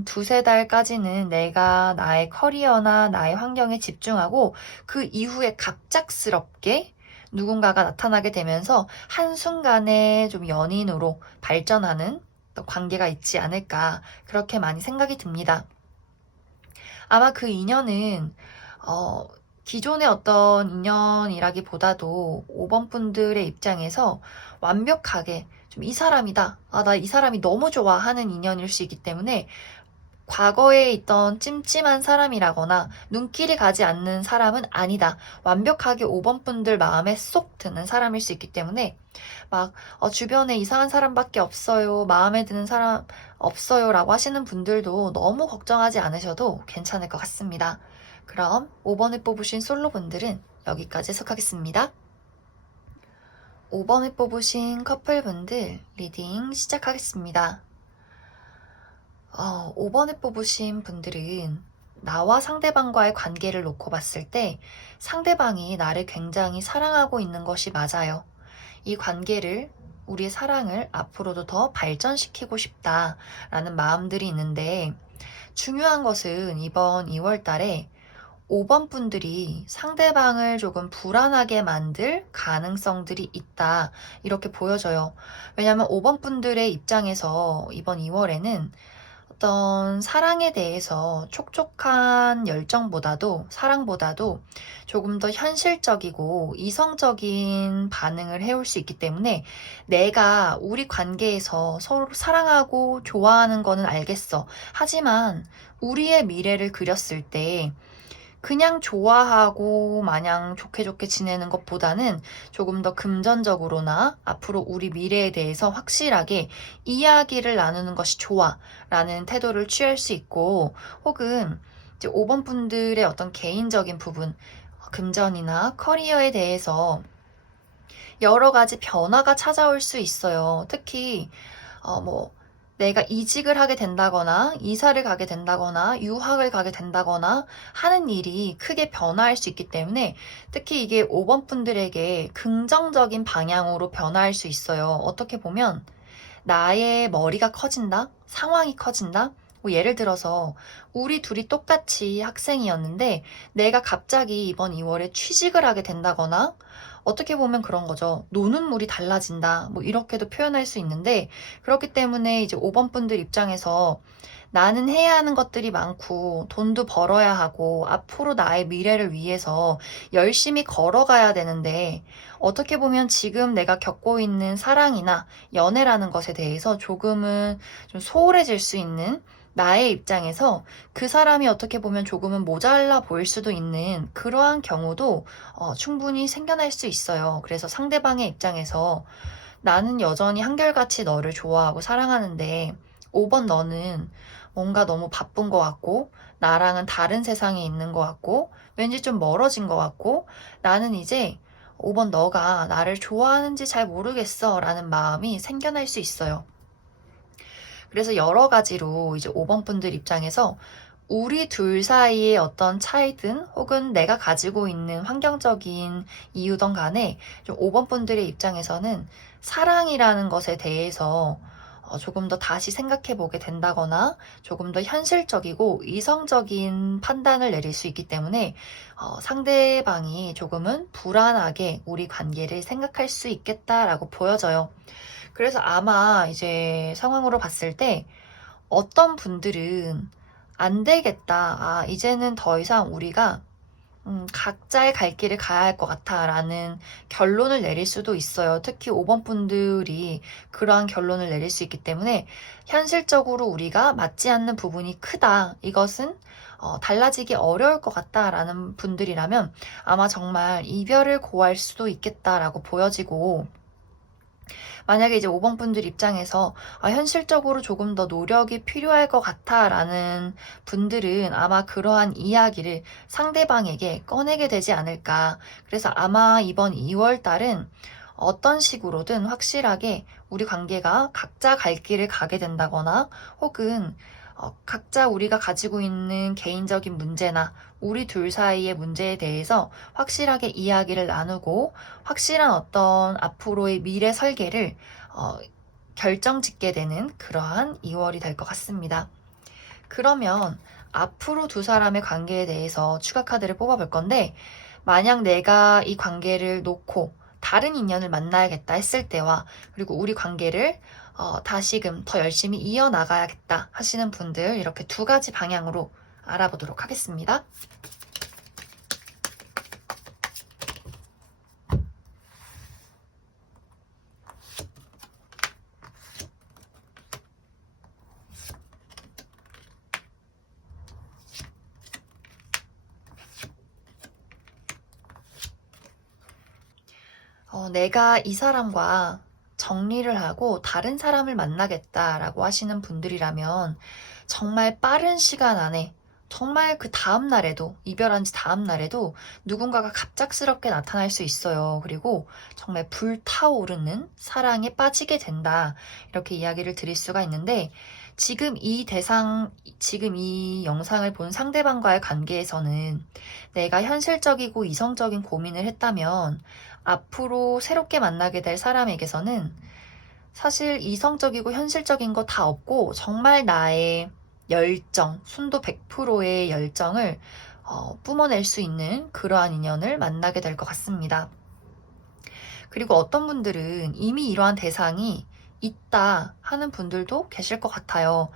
두세 달까지는 내가 나의 커리어나 나의 환경에 집중하고 그 이후에 갑작스럽게 누군가가 나타나게 되면서 한순간에 좀 연인으로 발전하는 또 관계가 있지 않을까 그렇게 많이 생각이 듭니다. 아마 그 인연은 기존의 어떤 인연이라기보다도 5번 분들의 입장에서 완벽하게 좀 이 사람이다. 아, 나 이 사람이 너무 좋아 하는 인연일 수 있기 때문에 과거에 있던 찜찜한 사람이라거나 눈길이 가지 않는 사람은 아니다. 완벽하게 5번 분들 마음에 쏙 드는 사람일 수 있기 때문에 막 주변에 이상한 사람밖에 없어요. 마음에 드는 사람 없어요. 라고 하시는 분들도 너무 걱정하지 않으셔도 괜찮을 것 같습니다. 그럼 5번을 뽑으신 솔로분들은 여기까지 해석하겠습니다. 5번을 뽑으신 커플분들 리딩 시작하겠습니다. 5번을 뽑으신 분들은 나와 상대방과의 관계를 놓고 봤을 때 상대방이 나를 굉장히 사랑하고 있는 것이 맞아요. 이 관계를, 우리의 사랑을 앞으로도 더 발전시키고 싶다라는 마음들이 있는데, 중요한 것은 이번 2월 달에 5번 분들이 상대방을 조금 불안하게 만들 가능성들이 있다. 이렇게 보여져요. 왜냐하면 5번 분들의 입장에서 이번 2월에는 어떤 사랑에 대해서 촉촉한 열정보다도, 사랑보다도 조금 더 현실적이고 이성적인 반응을 해올 수 있기 때문에, 내가 우리 관계에서 서로 사랑하고 좋아하는 거는 알겠어. 하지만 우리의 미래를 그렸을 때 그냥 좋아하고 마냥 좋게 좋게 지내는 것보다는 조금 더 금전적으로나 앞으로 우리 미래에 대해서 확실하게 이야기를 나누는 것이 좋아 라는 태도를 취할 수 있고, 혹은 이제 5번 분들의 어떤 개인적인 부분, 금전이나 커리어에 대해서 여러 가지 변화가 찾아올 수 있어요. 특히 내가 이직을 하게 된다거나 이사를 가게 된다거나 유학을 가게 된다거나 하는 일이 크게 변화할 수 있기 때문에, 특히 이게 5번 분들에게 긍정적인 방향으로 변화할 수 있어요. 어떻게 보면 나의 머리가 커진다? 상황이 커진다? 뭐 예를 들어서 우리 둘이 똑같이 학생이었는데 내가 갑자기 이번 2월에 취직을 하게 된다거나, 어떻게 보면 그런 거죠. 노는 물이 달라진다. 뭐 이렇게도 표현할 수 있는데, 그렇기 때문에 이제 5번 분들 입장에서 나는 해야 하는 것들이 많고 돈도 벌어야 하고 앞으로 나의 미래를 위해서 열심히 걸어가야 되는데, 어떻게 보면 지금 내가 겪고 있는 사랑이나 연애라는 것에 대해서 조금은 좀 소홀해질 수 있는, 나의 입장에서 그 사람이 어떻게 보면 조금은 모자라 보일 수도 있는 그러한 경우도 충분히 생겨날 수 있어요. 그래서 상대방의 입장에서 나는 여전히 한결같이 너를 좋아하고 사랑하는데 5번 너는 뭔가 너무 바쁜 것 같고 나랑은 다른 세상에 있는 것 같고 왠지 좀 멀어진 것 같고 나는 이제 5번 너가 나를 좋아하는지 잘 모르겠어 라는 마음이 생겨날 수 있어요. 그래서 여러 가지로 이제 5번 분들 입장에서 우리 둘 사이의 어떤 차이든 혹은 내가 가지고 있는 환경적인 이유든 간에 좀 5번 분들의 입장에서는 사랑이라는 것에 대해서 조금 더 다시 생각해 보게 된다거나 조금 더 현실적이고 이성적인 판단을 내릴 수 있기 때문에 상대방이 조금은 불안하게 우리 관계를 생각할 수 있겠다라고 보여져요. 그래서 아마 이제 상황으로 봤을 때 어떤 분들은 안 되겠다. 이제는 더 이상 우리가 각자의 갈 길을 가야 할 것 같아 라는 결론을 내릴 수도 있어요. 특히 5번 분들이 그러한 결론을 내릴 수 있기 때문에 현실적으로 우리가 맞지 않는 부분이 크다. 이것은 달라지기 어려울 것 같다라는 분들이라면 아마 정말 이별을 고할 수도 있겠다라고 보여지고, 만약에 이제 5번 분들 입장에서 현실적으로 조금 더 노력이 필요할 것 같아 라는 분들은 아마 그러한 이야기를 상대방에게 꺼내게 되지 않을까. 그래서 아마 이번 2월 달은 어떤 식으로든 확실하게 우리 관계가 각자 갈 길을 가게 된다거나, 혹은 각자 우리가 가지고 있는 개인적인 문제나 우리 둘 사이의 문제에 대해서 확실하게 이야기를 나누고 확실한 어떤 앞으로의 미래 설계를 결정짓게 되는 그러한 2월이 될 것 같습니다. 그러면 앞으로 두 사람의 관계에 대해서 추가 카드를 뽑아볼 건데, 만약 내가 이 관계를 놓고 다른 인연을 만나야겠다 했을 때와, 그리고 우리 관계를 다시금 더 열심히 이어나가야겠다 하시는 분들, 이렇게 두 가지 방향으로 알아보도록 하겠습니다. 내가 이 사람과 정리를 하고 다른 사람을 만나겠다라고 하시는 분들이라면 정말 빠른 시간 안에 정말 그 다음 날에도 이별한 지 다음 날에도 누군가가 갑작스럽게 나타날 수 있어요. 그리고 정말 불타오르는 사랑에 빠지게 된다. 이렇게 이야기를 드릴 수가 있는데 지금 지금 이 영상을 본 상대방과의 관계에서는 내가 현실적이고 이성적인 고민을 했다면 앞으로 새롭게 만나게 될 사람에게서는 사실 이성적이고 현실적인 거 다 없고 정말 나의 열정, 순도 100%의 열정을 뿜어낼 수 있는 그러한 인연을 만나게 될 것 같습니다. 그리고 어떤 분들은 이미 이러한 대상이 있다 하는 분들도 계실 것 같아요.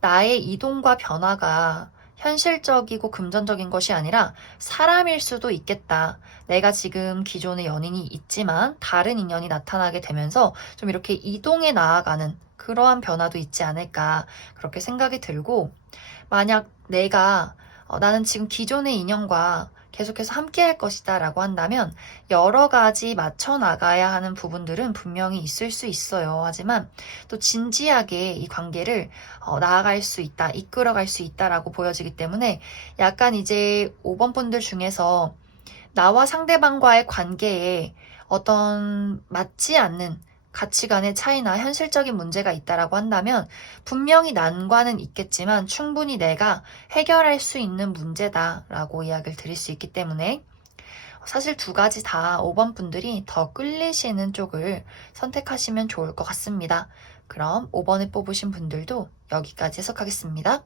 나의 이동과 변화가 현실적이고 금전적인 것이 아니라 사람일 수도 있겠다. 내가 지금 기존의 연인이 있지만 다른 인연이 나타나게 되면서 좀 이렇게 이동해 나아가는 그러한 변화도 있지 않을까 그렇게 생각이 들고 만약 나는 지금 기존의 인연과 계속해서 함께 할 것이다 라고 한다면 여러 가지 맞춰 나가야 하는 부분들은 분명히 있을 수 있어요. 하지만 또 진지하게 이 관계를 나아갈 수 있다, 이끌어갈 수 있다라고 보여지기 때문에 약간 이제 5번 분들 중에서 나와 상대방과의 관계에 어떤 맞지 않는 가치관의 차이나 현실적인 문제가 있다라고 한다면 분명히 난관은 있겠지만 충분히 내가 해결할 수 있는 문제다라고 이야기를 드릴 수 있기 때문에 사실 두 가지 다 5번 분들이 더 끌리시는 쪽을 선택하시면 좋을 것 같습니다. 그럼 5번을 뽑으신 분들도 여기까지 해석하겠습니다.